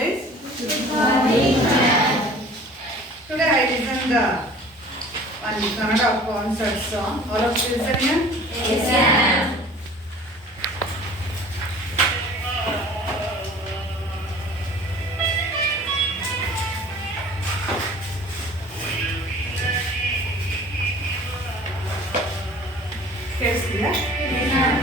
students? Good morning, ma'am. Today I listened the one Kannada concert song. All of you listen here? Yes, ma'am. ಕೇಳಿಸ್ತೀಯಾ? Yes, ma'am.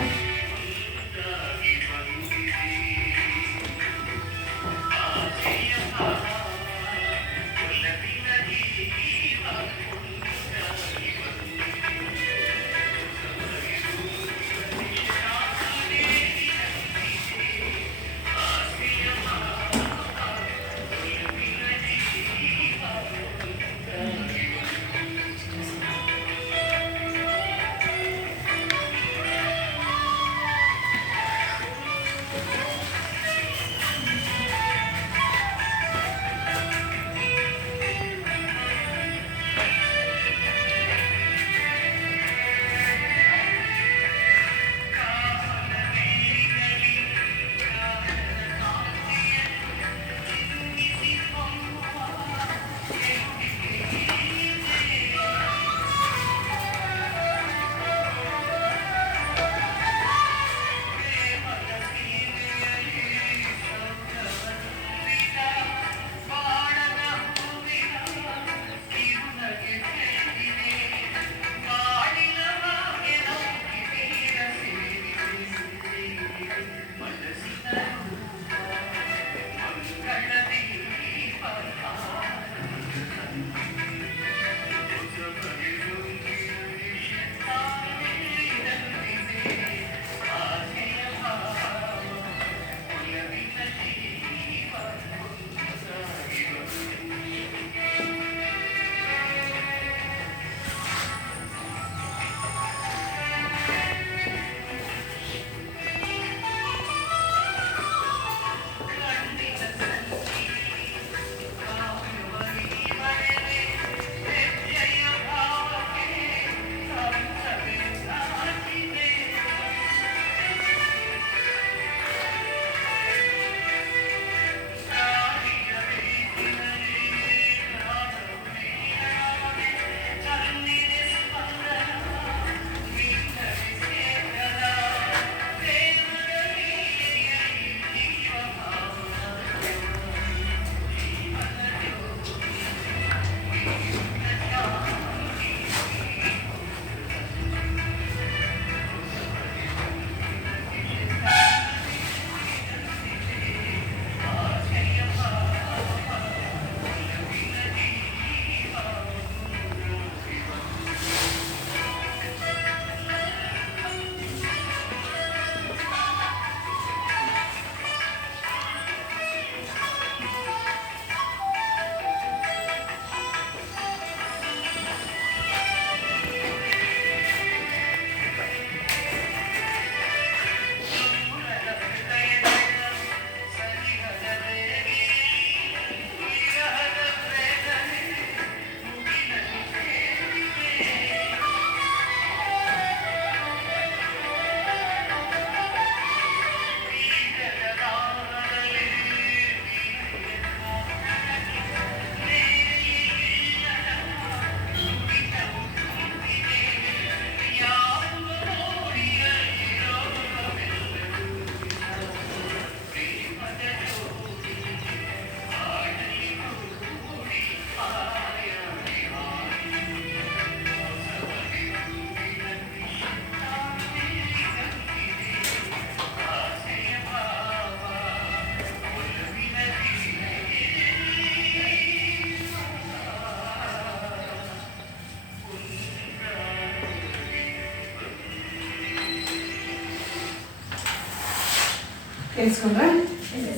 ಕೇಳಿಸ್ಕೊಂಡ್ರೆ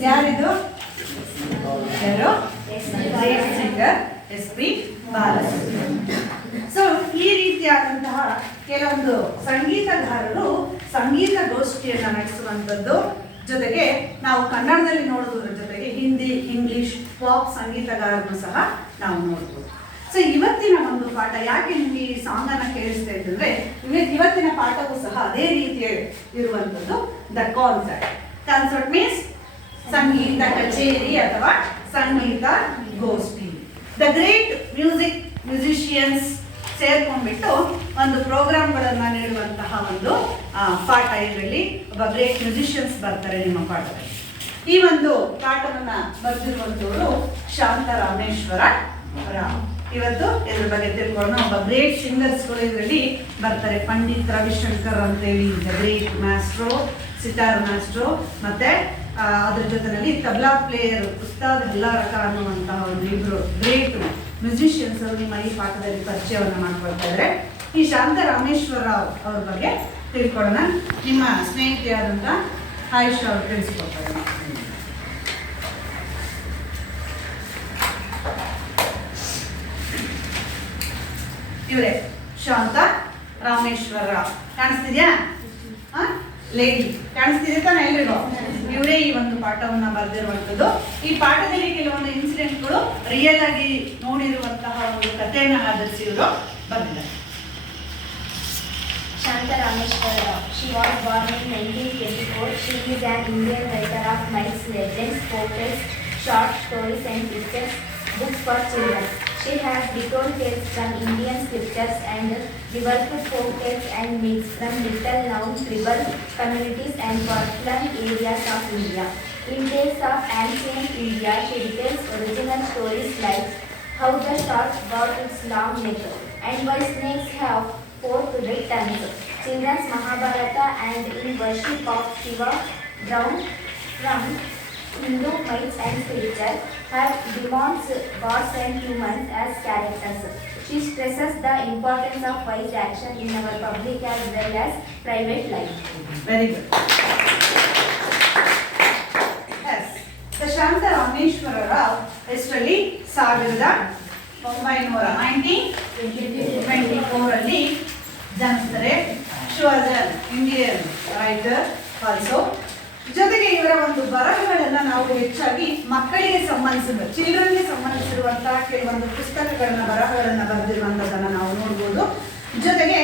ಯಾರಿದು? ಯಾರು? Singer SP Balasubramanya. So ಈ ರೀತಿಯಾದಂತಹ ಕೆಲವೊಂದು ಸಂಗೀತಗಾರರು ಸಂಗೀತ ಗೋಷ್ಠಿಯನ್ನ ನಡೆಸುವಂಥದ್ದು, ಜೊತೆಗೆ ನಾವು ಕನ್ನಡದಲ್ಲಿ ನೋಡೋದ್ರ ಜೊತೆಗೆ ಹಿಂದಿ, ಇಂಗ್ಲಿಷ್, ಪಾಪ್ ಸಂಗೀತಗಾರರು ಸಹ ನಾವು ನೋಡ್ಬೋದು. ಸೊ ಇವತ್ತಿನ ಒಂದು ಪಾಠ ಯಾಕೆ ನಿಮಗೆ ಈ ಸಾಂಗ್ ಅನ್ನ ಕೇಳಿಸ್ತಾ ಇದ್ದಂದ್ರೆ, ಇವತ್ತಿನ ಪಾಠವೂ ಸಹ ಅದೇ ರೀತಿಯ ಇರುವಂಥದ್ದು. The concert. Concert means ಸಂಗೀತ ಕಚೇರಿ ಅಥವಾ ಸಂಗೀತ ಗೋಷ್ಠಿ. ದ ಗ್ರೇಟ್ ಮ್ಯೂಸಿಷಿಯನ್ಸ್ ಸೇರ್ಕೊಂಡ್ಬಿಟ್ಟು ಒಂದು ಪ್ರೋಗ್ರಾಮ್ಗಳನ್ನ ನೀಡುವಂತಹ ಒಂದು ಪಾಠ. ಇದರಲ್ಲಿ ಒಬ್ಬ ಗ್ರೇಟ್ ಮ್ಯೂಸಿಷಿಯನ್ಸ್ ಬರ್ತಾರೆ ನಿಮ್ಮ ಪಾಠದಲ್ಲಿ. ಈ ಒಂದು ಪಾಠವನ್ನ ಬರೆದಿರುವಂತವರು ಶಾಂತ ರಾಮೇಶ್ವರ ರಾವ್. ಇವತ್ತು ಇದ್ರ ಬಗ್ಗೆ ತಿಳ್ಕೊಳ್ಳೋಣ. ಒಬ್ಬ ಗ್ರೇಟ್ ಸಿಂಗರ್ಸ್ಗಳು ಇದರಲ್ಲಿ ಬರ್ತಾರೆ. ಪಂಡಿತ್ ರವಿಶಂಕರ್ ಅಂತೇಳಿ the great Maestro, sitar Maestro, ಮತ್ತೆ ಅದ್ರ ಜೊತೆಯಲ್ಲಿ ತಬ್ಲಾ ಪ್ಲೇಯರ್ ಉಸ್ತಾದ್ ಹಲ್ಲಾರ ಖಾನ್ ಅನ್ನುವಂತಹ ಒಂದು ಇಬ್ರು ಗ್ರೇಟ್ ಮ್ಯೂಸಿಷಿಯನ್ಸ್ ನಿಮ್ಮ ಈ ಪಾಠದಲ್ಲಿ ಪರಿಚಯವನ್ನ ಮಾಡ್ಕೊಳ್ತಾ ಇದ್ದಾರೆ. ಈ ಶಾಂತ ರಾಮೇಶ್ವರ ರಾವ್ ಅವ್ರ ಬಗ್ಗೆ ತಿಳ್ಕೊಳ್ಳೋಣ. ನಿಮ್ಮ ಸ್ನೇಹಿತೆಯಾದಂಥ ಆಯುಷ್ ಅವರು ತಿಳಿಸ್ಕೊಡ್ತಾರೆ. ಇವರೇ ಶಾಂತ ರಾಮೇಶ್ವರ ರಾವ್. ಕಾಣಿಸ್ತಿದ್ಯಾ? ಲೇಡಿ ಕಾಣಿಸ್ತಿದೆ ತಾನೆ ಎಲ್ರಿಗೂ? ಇವರೇ ಈ ಒಂದು ಪಾಠವನ್ನ ಬರೆದಿರುವಂಥದ್ದು. ಈ ಪಾಠದಲ್ಲಿ ಕೆಲವೊಂದು ಇನ್ಸಿಡೆಂಟ್ಗಳು ರಿಯಲ್ ಆಗಿ ನೋಡಿರುವಂತಹ ಒಂದು ಕಥೆಯನ್ನ ಆಧರಿಸಿ ಇವರು ಬಂದಿದ್ದಾರೆ. Shanta Rameshwar Rao. She was born in 1924. She is an Indian writer of myths, legends, poetry, short stories and pictures books for children. She has retold tales from Indian scriptures and developed folk tales and myths from little-known tribal communities and far-flung areas of India. In Tales of Ancient India, she details original stories like how the shark got its long neck and why snakes have 4 red tongues. Children's Mahabharata and in worship of Shiva, drawn from Hindu myths and scripture, have demons, gods and humans as characters. She stresses the importance of wise action in our public as well as private life. Very good. Yes. The Shanta Rameshwara Rao ಎಷ್ಟರಲ್ಲಿ 1924 ಅಲ್ಲಿ ಜನಿಸ್ತಾರೆ. She was an Indian writer also. ಜೊತೆಗೆ ಇವರ ಒಂದು ಬರಹಗಳನ್ನ ನಾವು ಹೆಚ್ಚಾಗಿ ಮಕ್ಕಳಿಗೆ ಸಂಬಂಧಿಸಿದ ಚಿಲ್ಡ್ರನ್ಗೆ ಸಂಬಂಧಿಸಿರುವಂತಹ ಕೆಲವೊಂದು ಪುಸ್ತಕಗಳನ್ನ ಬರಹಗಳನ್ನ ಬರೆದಿರುವಂತದನ್ನ ನಾವು ನೋಡ್ಬೋದು. ಜೊತೆಗೆ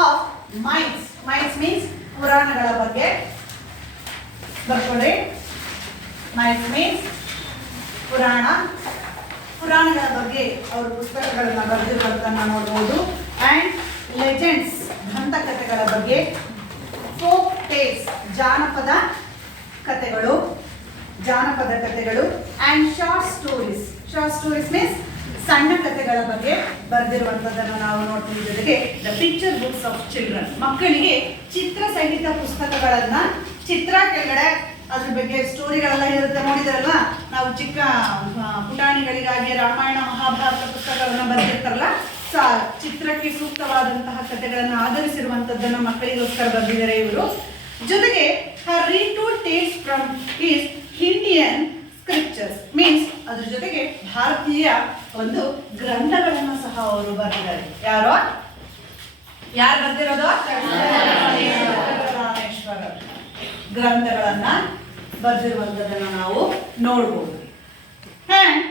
ಆಫ್ ಮೈಟ್ಸ್ ಮೀನ್ಸ್ ಪುರಾಣಗಳ ಬಗ್ಗೆ ಬರ್ಕೊಳ್ಳಿ. ಮೈಟ್ಸ್ ಮೀನ್ಸ್ ಪುರಾಣಗಳ ಬಗ್ಗೆ ಅವರು ಪುಸ್ತಕಗಳನ್ನ ಬರೆದಿರುವಂತನ್ನ ನೋಡ್ಬೋದು. ಅಂಡ್ ಲೆಜೆಂಡ್ಸ್ ದಂತಕಥೆಗಳ ಬಗ್ಗೆ, ಫೋಕ್ ಟೇಲ್ಸ್ ಜಾನಪದ ಕಥೆಗಳು ಅಂಡ್ ಶಾರ್ಟ್ ಸ್ಟೋರೀಸ್ ಮೀನ್ಸ್ ಸಣ್ಣ ಕಥೆಗಳ ಬಗ್ಗೆ ಬರೆದಿರುವಂತದನ್ನು ನಾವು ನೋಡ್ತೀವಿ. ಜೊತೆಗೆ the picture books of children, ಮಕ್ಕಳಿಗೆ ಚಿತ್ರ ಸಹಿತ ಪುಸ್ತಕಗಳನ್ನ, ಚಿತ್ರ ಕೆಳಗಡೆ ಅದ್ರ ಬಗ್ಗೆ ಸ್ಟೋರಿಗಳೆಲ್ಲ ಇರುತ್ತೆ ನೋಡಿದಾರಲ್ಲ. ನಾವು ಚಿಕ್ಕ ಪುಟಾಣಿಗಳಿಗಾಗಿ ರಾಮಾಯಣ ಮಹಾಭಾರತ ಪುಸ್ತಕಗಳನ್ನ ಬರೆದಿರ್ತಾರಲ್ಲ, ಚಿತ್ರಕ್ಕೆ ಸೂಕ್ತವಾದಂತಹ ಕಥೆಗಳನ್ನು ಆಧರಿಸಿರುವಂತದ್ದನ್ನ ಮಕ್ಕಳಿಗೋಸ್ಕರ ಬರೆದಿದ್ದಾರೆ ಇವರು. ಜೊತೆಗೆ retold tales from his Indian scriptures means ಅದ್ರ ಜೊತೆಗೆ ಭಾರತೀಯ ಒಂದು ಗ್ರಂಥಗಳನ್ನು ಸಹ ಅವರು ಬರೆದಿದ್ದಾರೆ. ಯಾರು ಬರ್ದಿರೋದು? ರಾಮೇಶ್ವರ ಗ್ರಂಥಗಳನ್ನ ಬರೆದಿರುವಂತದನ್ನ ನಾವು ನೋಡ್ಬೋದು. And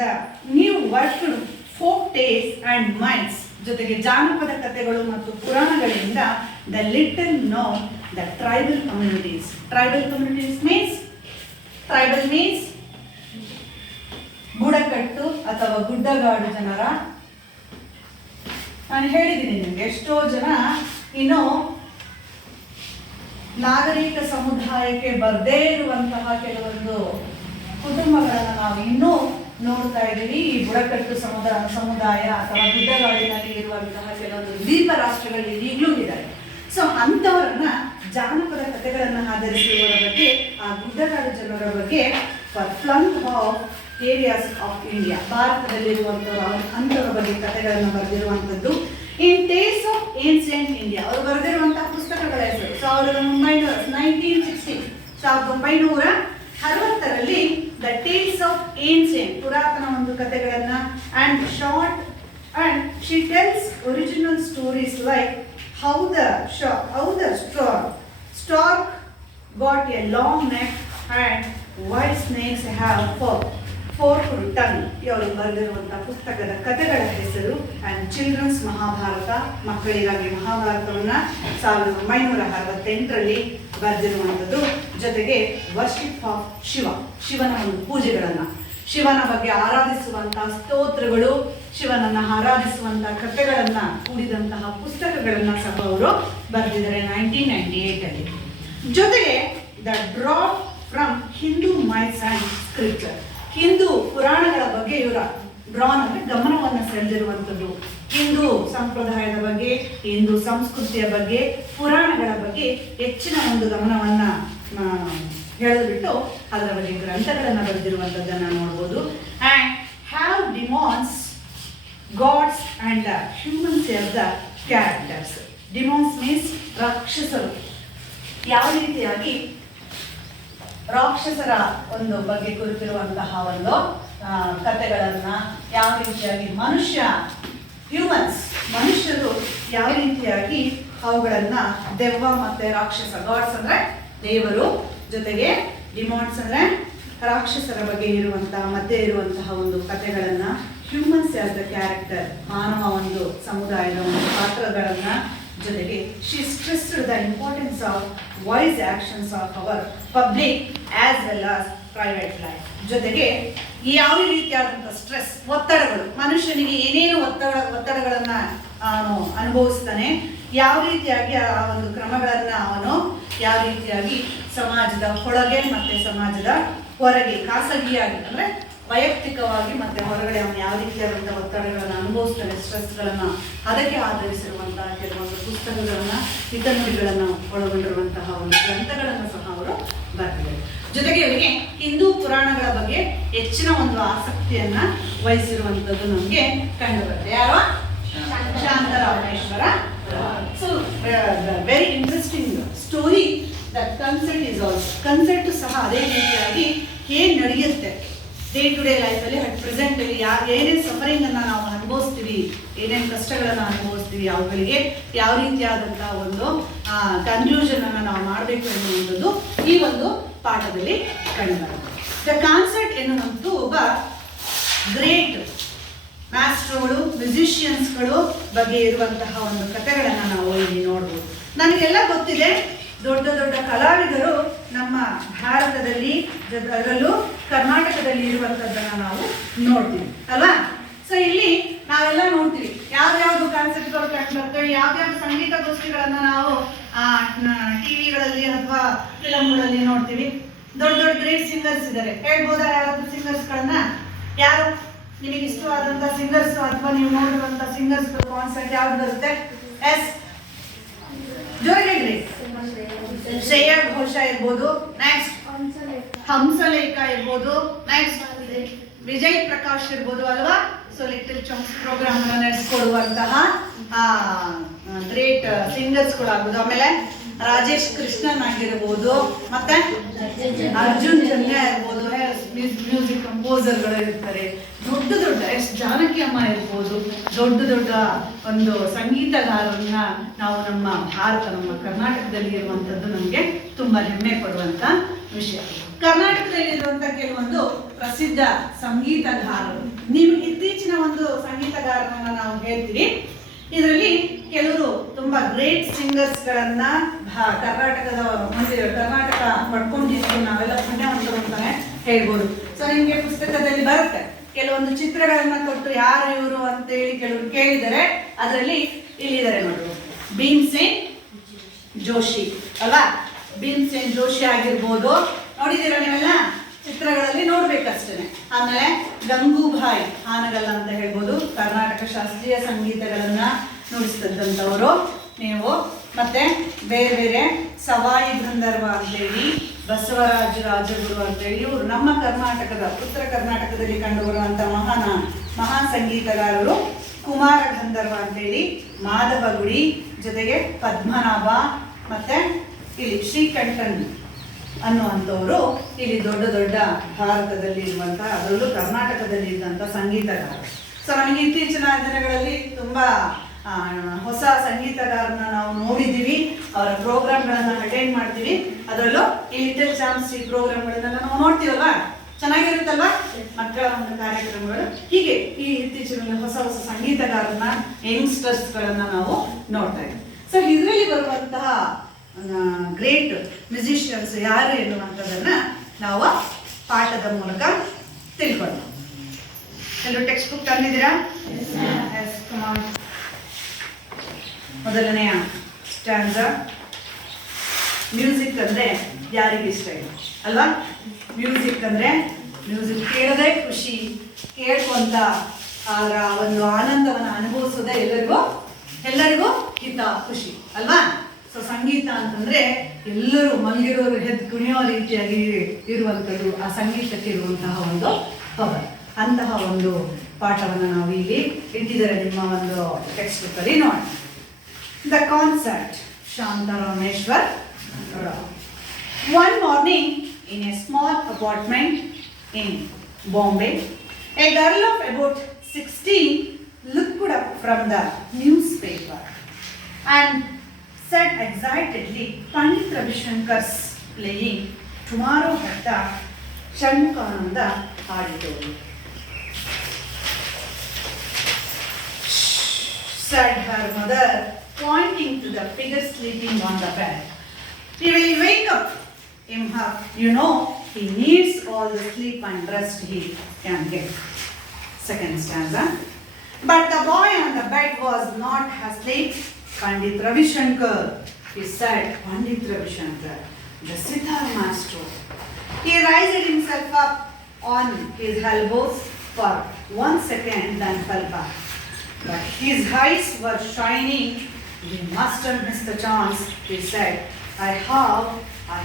the new work folk tales and myths ಜೊತೆಗೆ ಜಾನಪದ ಕಥೆಗಳು ಮತ್ತು ಪುರಾಣಗಳಿಂದ the little known the tribal communities means ಬುಡಕಟ್ಟು ಅಥವಾ ಗುಡ್ಡಗಾಡು ಜನರ. ನಾನು ಹೇಳಿದ್ದೀನಿ ನಿಮಗೆ, ಎಷ್ಟೋ ಜನ ಇನ್ನು ನಾಗರಿಕ ಸಮುದಾಯಕ್ಕೆ ಬರದೇ ಇರುವಂತಹ ಕೆಲವೊಂದು ಕುಟುಂಬಗಳನ್ನು ನಾವು ಇನ್ನೂ ನೋಡ್ತಾ ಇದ್ದೀವಿ. ಈ ಬುಡಕಟ್ಟು ಸಮುದಾಯ ಅಥವಾ ಗುಡ್ಡಗಾಡಿನಲ್ಲಿ ಇರುವಂತಹ ಕೆಲವೊಂದು ದ್ವೀಪ ರಾಷ್ಟ್ರಗಳಲ್ಲಿ ಈಗಲೂ ಇದ್ದಾರೆ. ಸೊ ಅಂಥವರನ್ನ ಜಾನಪದ ಕಥೆಗಳನ್ನು ಆಧರಿಸುವವರ ಬಗ್ಗೆ, ಆ ಗುಡ್ಡಗಾಡು ಜನರ ಬಗ್ಗೆ flung of areas of India, ಭಾರತದಲ್ಲಿರುವಂಥವ್ರು ಅಂಥವ್ರ ಬಗ್ಗೆ ಕಥೆಗಳನ್ನು ಬರೆದಿರುವಂಥದ್ದು. In tales of ancient India ಅವರು ಬರೆದಿರುವಂತಹ ಪುಸ್ತಕಗಳ ಹೆಸರು 1960ರಲ್ಲಿ ದ ಟೇಲ್ಸ್ ಆಫ್ ಏನ್ಸಿಯಂಟ್, ಪುರಾತನ ಒಂದು ಕಥೆಗಳನ್ನ, and short and she tales original stories like how the stork got a long neck and why snakes have fur. Fork ton ಇವರು ಬರೆದಿರುವಂತಹ ಪುಸ್ತಕದ ಕಥೆಗಳ ಹೆಸರು ಆ್ಯಂಡ್ ಚಿಲ್ಡ್ರನ್ಸ್ ಮಹಾಭಾರತ, ಮಕ್ಕಳಿಗಾಗಿ ಮಹಾಭಾರತವನ್ನ 1968ರಲ್ಲಿ ಬರೆದಿರುವಂಥದ್ದು. ಜೊತೆಗೆ ವರ್ಷಿಪ್ ಆಫ್ ಶಿವನ ಒಂದು ಪೂಜೆಗಳನ್ನ, ಶಿವನ ಬಗ್ಗೆ ಆರಾಧಿಸುವಂತಹ ಸ್ತೋತ್ರಗಳು, ಶಿವನನ್ನ ಆರಾಧಿಸುವಂತಹ ಕಥೆಗಳನ್ನ ಕೂಡಿದಂತಹ ಪುಸ್ತಕಗಳನ್ನ ಸಹ ಅವರು ಬರೆದಿದ್ದಾರೆ 1998ಅಲ್ಲಿ. ಜೊತೆಗೆ the drop from Hindu myths and scripture, Hindu ಪುರಾಣಗಳ ಬಗ್ಗೆ ಇವರ ಡ್ರಾನ್ ಅಂದರೆ ಗಮನವನ್ನು ಸೆಳೆದಿರುವಂಥದ್ದು. ಹಿಂದೂ ಸಂಪ್ರದಾಯದ ಬಗ್ಗೆ, ಹಿಂದೂ ಸಂಸ್ಕೃತಿಯ ಬಗ್ಗೆ, ಪುರಾಣಗಳ ಬಗ್ಗೆ ಹೆಚ್ಚಿನ ಒಂದು ಗಮನವನ್ನು ಹೇಳಿದ್ಬಿಟ್ಟು ಅದರ ಬಗ್ಗೆ ಗ್ರಂಥಗಳನ್ನು ಬರೆದಿರುವಂಥದ್ದನ್ನು ನೋಡ್ಬೋದು. And have demons gods and humans are the characters. Demons means ರಾಕ್ಷಸರು, ಯಾವ ರೀತಿಯಾಗಿ ರಾಕ್ಷಸರ ಒಂದು ಬಗ್ಗೆ ಕುರಿತಿರುವಂತಹ ಒಂದು ಕಥೆಗಳನ್ನ, ಯಾವ ರೀತಿಯಾಗಿ ಮನುಷ್ಯರು ಯಾವ ರೀತಿಯಾಗಿ ಅವುಗಳನ್ನ ದೆವ್ವ ಮತ್ತೆ ರಾಕ್ಷಸ, ಗಾಡ್ಸ್ ಅಂದ್ರೆ ದೇವರು, ಜೊತೆಗೆ ಡಿಮಾಂಡ್ಸ್ ಅಂದ್ರೆ ರಾಕ್ಷಸರ ಬಗ್ಗೆ ಇರುವಂತಹ ಮಧ್ಯೆ ಇರುವಂತಹ ಒಂದು ಕಥೆಗಳನ್ನ, ಹ್ಯೂಮನ್ಸ್ ಆಸ್ ದ ಕ್ಯಾರೆಕ್ಟರ್, ಮಾನವ ಒಂದು ಸಮುದಾಯದ ಒಂದು ಪಾತ್ರಗಳನ್ನ, ಜೊತೆಗೆ she stressed the importance of voice actions of our public as well as private life. ಜೊತೆಗೆ ಯಾವ ರೀತಿಯಾದಂಥ ಸ್ಟ್ರೆಸ್, ಒತ್ತಡಗಳು, ಮನುಷ್ಯನಿಗೆ ಏನೇನು ಒತ್ತಡಗಳನ್ನ ಅವನು ಅನುಭವಿಸ್ತಾನೆ, ಯಾವ ರೀತಿಯಾಗಿ ಆ ಒಂದು ಕ್ರಮಗಳನ್ನ ಅವನು ಯಾವ ರೀತಿಯಾಗಿ ಸಮಾಜದ ಒಳಗೆ ಮತ್ತೆ ಸಮಾಜದ ಹೊರಗೆ, ಖಾಸಗಿಯಾಗಿ ಅಂದ್ರೆ ವೈಯಕ್ತಿಕವಾಗಿ ಮತ್ತೆ ಹೊರಗಡೆ ಅವನು ಯಾವ ರೀತಿಯಾದಂತಹ ಒತ್ತಡಗಳನ್ನು ಅನುಭವಿಸ್ತಾನೆ, ಸ್ಟ್ರೆಸ್ಗಳನ್ನ, ಅದಕ್ಕೆ ಆಧರಿಸಿರುವಂತಹ ಕೆಲವೊಂದು ಪುಸ್ತಕಗಳನ್ನ, ಹಿತನುಡಿಗಳನ್ನ ಒಳಗೊಂಡಿರುವಂತಹ ಒಂದು ಗ್ರಂಥಗಳನ್ನು ಸಹ ಅವರು ಬರೆದಿದ್ದಾರೆ. ಜೊತೆಗೆ ಇವರಿಗೆ ಹಿಂದೂ ಪುರಾಣಗಳ ಬಗ್ಗೆ ಹೆಚ್ಚಿನ ಒಂದು ಆಸಕ್ತಿಯನ್ನ ವಹಿಸಿರುವಂತದ್ದು ನಮಗೆ ಕಂಡು ಬರುತ್ತೆ. ಯಾರು? Shantarameshwar. So very interesting story. That concept is also, concept ಸಹ ಅದೇ ರೀತಿಯಾಗಿ ಏನ್ ನಡೆಯುತ್ತೆ ಡೇ ಟು ಡೇ ಲೈಫಲ್ಲಿ, ಅಟ್ ಪ್ರೆಸೆಂಟಲ್ಲಿ ಏನೇನು ಸಫರಿಂಗನ್ನು ನಾವು ಅನುಭವಿಸ್ತೀವಿ, ಏನೇನು ಕಷ್ಟಗಳನ್ನು ಅನುಭವಿಸ್ತೀವಿ, ಅವುಗಳಿಗೆ ಯಾವ ರೀತಿಯಾದಂತಹ ಒಂದು ಕನ್ಕ್ಲೂಷನನ್ನು ನಾವು ಮಾಡಬೇಕು ಎನ್ನುವಂಥದ್ದು ಈ ಒಂದು ಪಾಠದಲ್ಲಿ ಕಂಡುಬರುತ್ತೆ. ದ ಕಾನ್ಸರ್ಟ್ ಎನ್ನುವಂಥ ಒಬ್ಬ ಗ್ರೇಟ್ ಮ್ಯಾಸ್ಟ್ರೋಗಳು, ಮ್ಯೂಸಿಷಿಯನ್ಸ್ಗಳು ಬಗ್ಗೆ ಇರುವಂತಹ ಒಂದು ಕಥೆಗಳನ್ನು ನಾವು ಇಲ್ಲಿ ನೋಡ್ಬೋದು. ನನಗೆಲ್ಲ ಗೊತ್ತಿದೆ, ದೊಡ್ಡ ದೊಡ್ಡ ಕಲಾವಿದರು ನಮ್ಮ ಭಾರತದಲ್ಲಿ, ಅದರಲ್ಲೂ ಕರ್ನಾಟಕದಲ್ಲಿ ಇರುವಂಥದ್ದನ್ನು ನಾವು ನೋಡ್ತೀವಿ ಅಲ್ವಾ. ಸೊ ಇಲ್ಲಿ ನಾವೆಲ್ಲ ನೋಡ್ತೀವಿ ಯಾವ್ಯಾವ್ದು ಕಾನ್ಸೆಪ್ಟ್ಗಳು ಕಂಡು ಬರ್ತವೆ, ಯಾವ್ಯಾವ ಸಂಗೀತ ಗೋಷ್ಠಿಗಳನ್ನು ನಾವು ಟಿವಿಗಳಲ್ಲಿ ಅಥವಾ ಫಿಲಮ್ಗಳಲ್ಲಿ ನೋಡ್ತೀವಿ. ದೊಡ್ಡ ದೊಡ್ಡ ಗ್ರೇಟ್ ಸಿಂಗರ್ಸ್ ಇದ್ದಾರೆ, ಹೇಳ್ಬೋದಾ ಯಾರಾದ್ರೂ ಸಿಂಗರ್ಸ್ಗಳನ್ನ? ಯಾರು ನಿಮಗೆ ಇಷ್ಟವಾದಂಥ ಸಿಂಗರ್ಸ್ ಅಥವಾ ನೀವು ನೋಡಿರುವಂಥ ಸಿಂಗರ್ಸ್ ಕಾನ್ಸರ್ಟ್ ಯಾವ್ದು ಬರುತ್ತೆ? ಎಸ್, ಜೋರಾಗಿ ಶ್ರೇಯಾ ಘೋಷಾಲ್ ಇರ್ಬೋದು, ನೆಕ್ಸ್ಟ್ ಹಂಸಲೇಖ ಇರ್ಬೋದು, ನೆಕ್ಸ್ಟ್ ವಿಜಯ್ ಪ್ರಕಾಶ್ ಇರ್ಬೋದು ಅಲ್ವಾ. ಸೊ ಲಿಟಲ್ ಚಾಂಪ್ಸ್ ಪ್ರೋಗ್ರಾಮ್ ನಡೆಸ್ಕೊಡುವಂತಹ ಗ್ರೇಟ್ ಸಿಂಗರ್ಸ್ ಕೂಡ ಆಗ್ಬೋದು. ಆಮೇಲೆ ರಾಜೇಶ್ ಕೃಷ್ಣನ್ ಆಗಿರ್ಬೋದು, ಮತ್ತೆ ಅರ್ಜುನ್ ಜನ್ಯ ಇರ್ಬೋದು, ಮ್ಯೂಸಿಕ್ ಕಂಪೋಸರ್ಗಳು ಇರ್ತಾರೆ. ದೊಡ್ಡ ದೊಡ್ಡ ಎಸ್ ಜಾನಕಿ ಅಮ್ಮ ಇರ್ಬೋದು, ದೊಡ್ಡ ದೊಡ್ಡ ಒಂದು ಸಂಗೀತಗಾರರನ್ನ ನಾವು ನಮ್ಮ ಭಾರತ, ನಮ್ಮ ಕರ್ನಾಟಕದಲ್ಲಿ ಇರುವಂಥದ್ದು ನಮಗೆ ತುಂಬ ಹೆಮ್ಮೆ ಪಡುವಂಥ ವಿಷಯ. ಕರ್ನಾಟಕದಲ್ಲಿರುವಂಥ ಕೆಲವೊಂದು ಪ್ರಸಿದ್ಧ ಸಂಗೀತಗಾರರು, ನೀವು ಇತ್ತೀಚಿನ ಒಂದು ಸಂಗೀತಗಾರರನ್ನ ನಾವು ಹೇಳ್ತೀವಿ. ಇದರಲ್ಲಿ ಕೆಲವರು ತುಂಬಾ ಗ್ರೇಟ್ ಸಿಂಗರ್ಸ್ಗಳನ್ನ ಕರ್ನಾಟಕ ಪಡ್ಕೊಂಡಿದ್ದು ನಾವೆಲ್ಲ ಪುಣ್ಯವಂತರು ಅಂತಾನೆ ಹೇಳ್ಬೋದು. ಸೊ ನಿಮಗೆ ಪುಸ್ತಕದಲ್ಲಿ ಬರುತ್ತೆ, ಕೆಲವೊಂದು ಚಿತ್ರಗಳನ್ನ ಕೊಟ್ಟು ಯಾರು ಇವರು ಅಂತೇಳಿ ಕೆಲವರು ಕೇಳಿದರೆ ಅದರಲ್ಲಿ ಇಲ್ಲಿದ್ದಾರೆ ನೋಡಿ, ಭೀಮ್ಸೇನ್ ಜೋಶಿ ಅಲ್ವಾ. ಭೀಮ್ಸೇನ್ ಜೋಶಿ ಆಗಿರ್ಬೋದು, ನೋಡಿದ್ದೀರಾ ನೀವೆಲ್ಲ ಚಿತ್ರಗಳಲ್ಲಿ ನೋಡ್ಬೇಕಷ್ಟೇ. ಆಮೇಲೆ ಗಂಗೂಭಾಯಿ ಹಾನಗಲ್ ಅಂತ ಹೇಳ್ಬೋದು, ಕರ್ನಾಟಕ ಶಾಸ್ತ್ರೀಯ ಸಂಗೀತಗಳನ್ನ ನುಡಿಸಿದಂಥವರು ನೀವು. ಮತ್ತೆ ಬೇರೆ ಬೇರೆ ಸವಾಯಿ ಗಂಧರ್ವ ಅಂತೇಳಿ, ಬಸವರಾಜ ರಾಜಗುರು ಅಂತೇಳಿ, ಇವರು ನಮ್ಮ ಕರ್ನಾಟಕದ ಉತ್ತರ ಕರ್ನಾಟಕದಲ್ಲಿ ಕಂಡುಬರುವಂಥ ಮಹಾನ್ ಸಂಗೀತಗಾರರು. ಕುಮಾರ ಗಂಧರ್ವ ಅಂತೇಳಿ, ಮಾಧವ ಗುಡಿ, ಜೊತೆಗೆ ಪದ್ಮನಾಭ, ಮತ್ತೆ ಇಲ್ಲಿ ಶ್ರೀಕಂಠನ್ ಅನ್ನುವಂಥವರು ಇಲ್ಲಿ ದೊಡ್ಡ ದೊಡ್ಡ ಭಾರತದಲ್ಲಿ ಇರುವಂತಹ, ಅದರಲ್ಲೂ ಕರ್ನಾಟಕದಲ್ಲಿ ಇದ್ದಂಥ ಸಂಗೀತಗಾರರು. ಸೊ ನಮಗೆ ಇತ್ತೀಚಿನ ದಿನಗಳಲ್ಲಿ ತುಂಬಾ ಹೊಸ ಸಂಗೀತಗಾರನ ನಾವು ನೋಡಿದ್ದೀವಿ, ಅವರ ಪ್ರೋಗ್ರಾಮ್ಗಳನ್ನು ಅಟೆಂಡ್ ಮಾಡ್ತೀವಿ. ಅದರಲ್ಲೂ ಈ ಲಿಟಲ್ ಚಾಂಪ್ಸ್ ಈ ಪ್ರೋಗ್ರಾಮ್ಗಳನ್ನೆಲ್ಲ ನಾವು ನೋಡ್ತೀವಲ್ವಾ. ಚೆನ್ನಾಗಿರುತ್ತಲ್ವಾ ಮಕ್ಕಳ ಒಂದು ಕಾರ್ಯಕ್ರಮಗಳು. ಹೀಗೆ ಈ ಇತ್ತೀಚಿನ ಹೊಸ ಹೊಸ ಸಂಗೀತಗಾರರನ್ನ ಯಂಗ್ಸ್ಟರ್ಸ್ಗಳನ್ನ ನಾವು ನೋಡ್ತಾ ಇದ್ದೀವಿ. ಸೊ ಇದರಲ್ಲಿ ಬರುವಂತಹ ಗ್ರೇಟ್ ಮ್ಯೂಸಿಷಿಯನ್ಸ್ ಯಾರು ಎನ್ನುವಂಥದ್ದನ್ನ ನಾವು ಪಾಠದ ಮೂಲಕ ತಿಳ್ಕೊಳ್ಳೋಣ. ಎಲ್ಲರೂ ಟೆಕ್ಸ್ಟ್ ಬುಕ್ ತಂದಿದ್ದೀರಾ? Yes, come on. ಮೊದಲನೆಯ ಸ್ಟ್ಯಾನ್ಸ. ಮ್ಯೂಸಿಕ್ ಅಂದ್ರೆ ಯಾರಿಗೆ ಇಷ್ಟ ಇಲ್ಲ ಅಲ್ವಾ? ಮ್ಯೂಸಿಕ್ ಅಂದ್ರೆ ಮ್ಯೂಸಿಕ್ ಕೇಳೋದೇ ಖುಷಿ, ಕೇಳ್ಕೊಂತ ಅದರ ಒಂದು ಆನಂದವನ್ನು ಅನುಭವಿಸೋದೇ ಎಲ್ಲರಿಗೂ ಹಿತ ಖುಷಿ ಅಲ್ವಾ? ಸೊ ಸಂಗೀತ ಅಂತಂದ್ರೆ ಎಲ್ಲರೂ ಮಲಗಿರೋರು ಎದ್ದು ಕುಣಿಯೋ ರೀತಿಯಾಗಿ ಇರುವಂಥದ್ದು ಆ ಸಂಗೀತಕ್ಕೆ ಇರುವಂತಹ ಒಂದು ಪವರ್. ಅಂತಹ ಒಂದು ಪಾಠವನ್ನು ನಾವು ಇಲ್ಲಿ ಇಟ್ಟಿದ್ದಾರೆ ನಿಮ್ಮ ಒಂದು ಟೆಕ್ಸ್ಟ್ ಬುಕ್ ಅಲ್ಲಿ ನೋಡಿ. The concert, Shanta Rameswar Rao. One morning in a small apartment in Bombay, a girl of about 16 looked up from the newspaper and said excitedly, Pandit Ravi Shankar's playing tomorrow at the Shanmukananda auditorium. Said her mother, pointing to the figure sleeping on the bed. He will wake up him up. You know, he needs all the sleep and rest he can get. Second stanza. But the boy on the bed was not asleep. Pandit Ravi Shankar, he said, Pandit Ravi Shankar, the sitar master. He raised himself up on his elbows for 1 second, then fell back. But his eyes were shining. We mustn't miss the chance, he said. I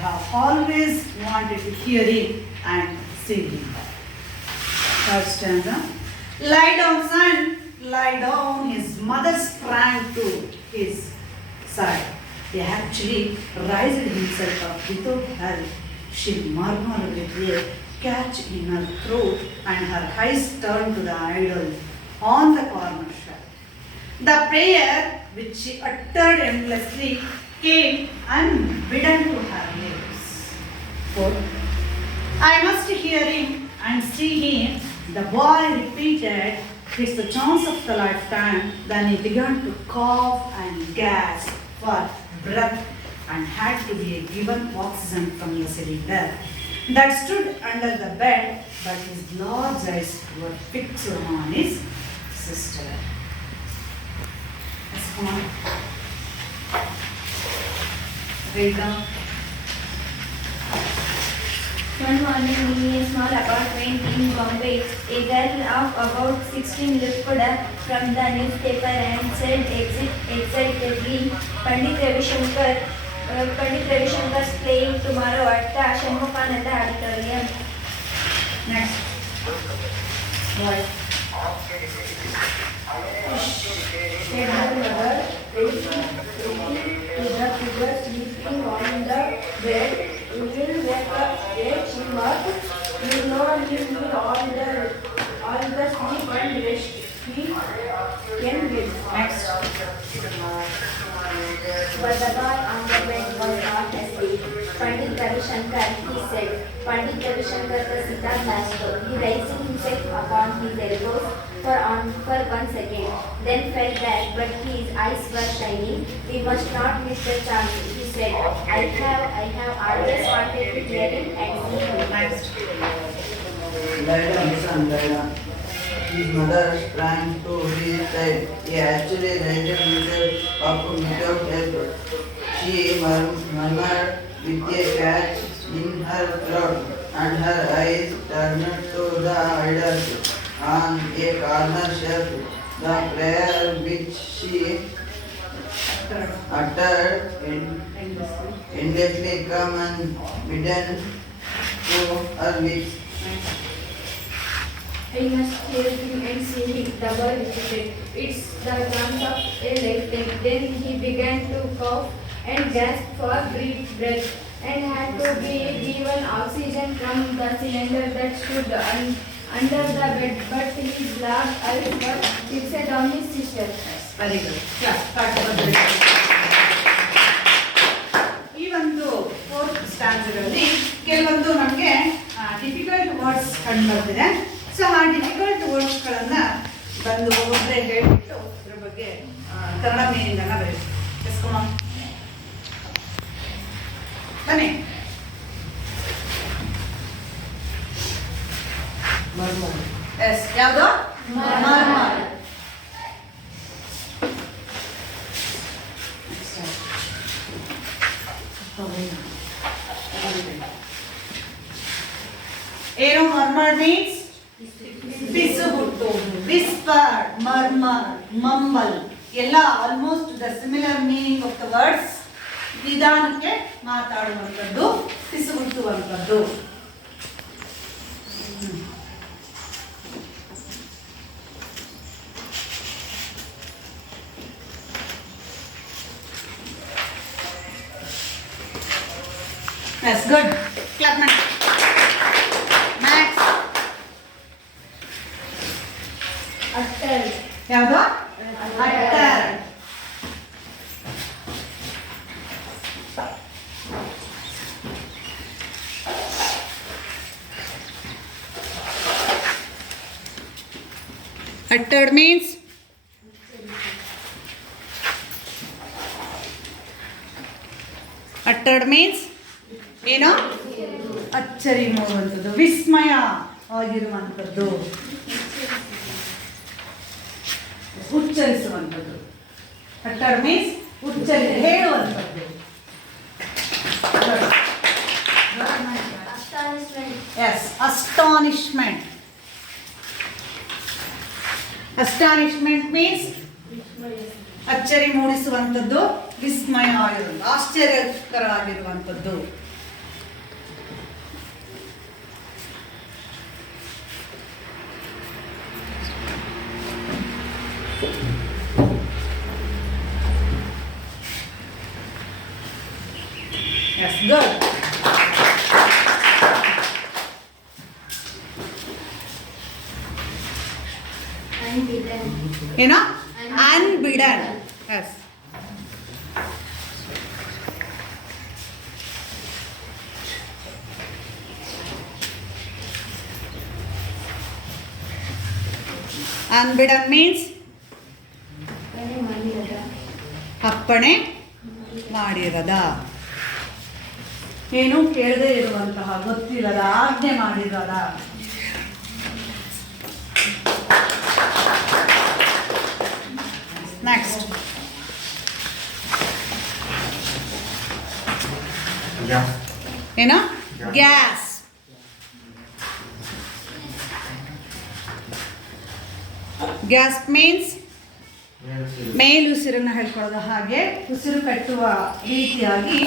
have always wanted to hear him and see him. Third stanza. Lie down, son, lie down. His mother sprang to his side. He actually raised himself up without help. She murmured with a catch in her throat and her eyes turned to the idol on the corner shelf. The prayer which she uttered endlessly came unbidden to her lips. Fourth. I must hear him and see him, the boy repeated. It's the chance of the lifetime. Then he began to cough and gasp for breath and had to be given oxygen from the cylinder that stood under the bed, but his large eyes were fixed on his sister. Yes, come on. Read down. One morning in a small apartment in Bombay, a girl of about 16 looked up from the newspaper and said excitedly, Pandit Ravi Shankar's playing tomorrow at the Shanmukananda auditorium. Next. Boy. Said her mother, raising to the figure sleeping on the bed. You will wake up late, she must. You know you need all the sleep and rest he can get. Next. But the boy on the bed was not asleep. Pandit Ravi Shankar, he said. Pandit Ravi Shankar, the sitar master. He raised himself upon his elbows for 1 second, then fell back, but his eyes were shining. We must not miss the chance, he said. I have always wanted to hear him and see him. Next. Lie down, son, lie down. His mother sprang to his side. He actually raised himself up without help. She murmured with a catch in her throat, and her eyes turned to the idol on a corner shelf. The prayer which she uttered endlessly come unbidden to her lips. I must hear him and see him, the boy repeated. It's the chance of a lifetime. Then he began to cough and gasp for breath and had to be given oxygen from the cylinder that stood under the bed, but his large eyes were fixed on his sister. Very good. Class. Start with the ಈ ಒಂದು fourth ಸ್ಟ್ಯಾನ್ಸ್ಗಳಲ್ಲಿ ಕೆಲವೊಂದು ನಮಗೆ difficult words ಕಂಡು ಬರ್ತಿದೆ. So ಆ difficult ವರ್ಡ್ಸ್ಗಳನ್ನು ಬಂದು ಒಬ್ಬೊಬ್ಬರೇ ಹೇಳಿಬಿಟ್ಟು ಇದ್ರ ಬಗ್ಗೆ ಕನ್ನಡ ಮೀನಿಂಗನ್ನು ಬರೀ ಎಸ್ಕೊಮ್ಮ ಬನ್ನಿ. ಎಸ್ ಯಾವುದು? ಮರ್ಮರ್. ಏನು ಮರ್ಮರ್ ಮೀನ್ಸ್? ಪಿಸುಗುಟ್ಟು, ವಿಸ್ಪರ್, ಮರ್ಮರ್, ಮಂಬಲ್ ಎಲ್ಲ almost the similar meaning of the words. ನಿಧಾನಕ್ಕೆ ಮಾತಾಡುವಂಥದ್ದು, ಪಿಸುಗುಟ್ಟುವಂಥದ್ದು. That's good. Clap man. Next. Utter. ಯಾವುದು? Utter. Uttered means ಏನು? ಅಚ್ಚರಿ ಮೂಡುವಂಥದ್ದು, ವಿಸ್ಮಯ ಆಗಿರುವಂಥದ್ದು, ಉಚ್ಚರಿಸುವಂಥದ್ದು. ಅಟ್ಟರ್ ಮೀನ್ಸ್ ಹೇಳುವಂಥದ್ದು. ಎಸ್, ಅಸ್ಟಾನಿಶ್ಮೆಂಟ್. ಅಸ್ಟಾನಿಶ್ಮೆಂಟ್ ಮೀನ್ಸ್ ಅಚ್ಚರಿ ಮೂಡಿಸುವಂಥದ್ದು, ವಿಸ್ಮಯ ಆಗಿರುವಂಥದ್ದು, ಆಶ್ಚರ್ಯಕರ ಆಗಿರುವಂಥದ್ದು. Yes, good. Unbidden. ಏನು? Unbidden. Yes. Unbidden means ಅಪ್ಪಣೆ ಮಾಡಿರದ, ಏನು ಕೇಳದೇ ಇರುವಂತಹ, ಗೊತ್ತಿರದ, ಆಜ್ಞೆ ಮಾಡಿರದ. ನೆಕ್ಸ್ಟ್ ಏನು? ಗ್ಯಾಸ್. ಗ್ಯಾಸ್ ಮೀನ್ಸ್ ಮೇಲುಸಿರನ್ನು ಹೇಳ್ಕೊಳ್ಳೋದು, ಹಾಗೆ ಉಸಿರು ಕಟ್ಟುವ ರೀತಿಯಾಗಿ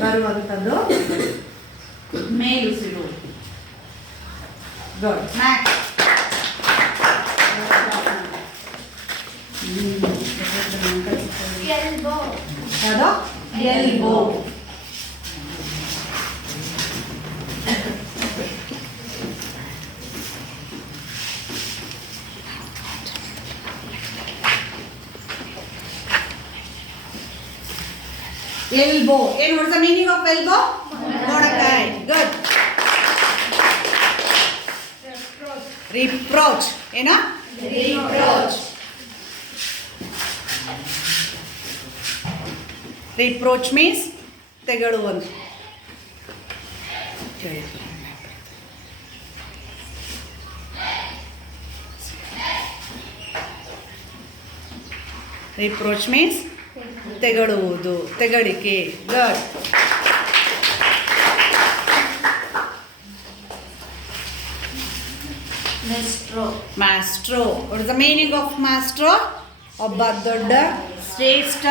ಬರುವಂಥದ್ದು ಮೇಲುಸಿರು. ಗುಡ್. Next Elbow. ಯಾವುದು? ಎಲ್ಬೋ. ಎಲ್ಬೋ ಏನು? What's the meaning of elbow? ಮೊಣಕೈ. ಗುಡ್. ರಿಪ್ರೋಚ್. ಏನ? ರಿಪ್ರೋಚ್. ರಿಪ್ರೋಚ್ ಮೀನ್ಸ್ ತೆಗಳುವಂತ. ರಿಪ್ರೋಚ್ ಮೀನ್ಸ್ ತೆಗಳುವುದು, ತೆಗಳಿಕೆ. Good. Maestro. What is the meaning of maestro? ಒಬ್ಬ ದೊಡ್ಡ ಶ್ರೇಷ್ಠ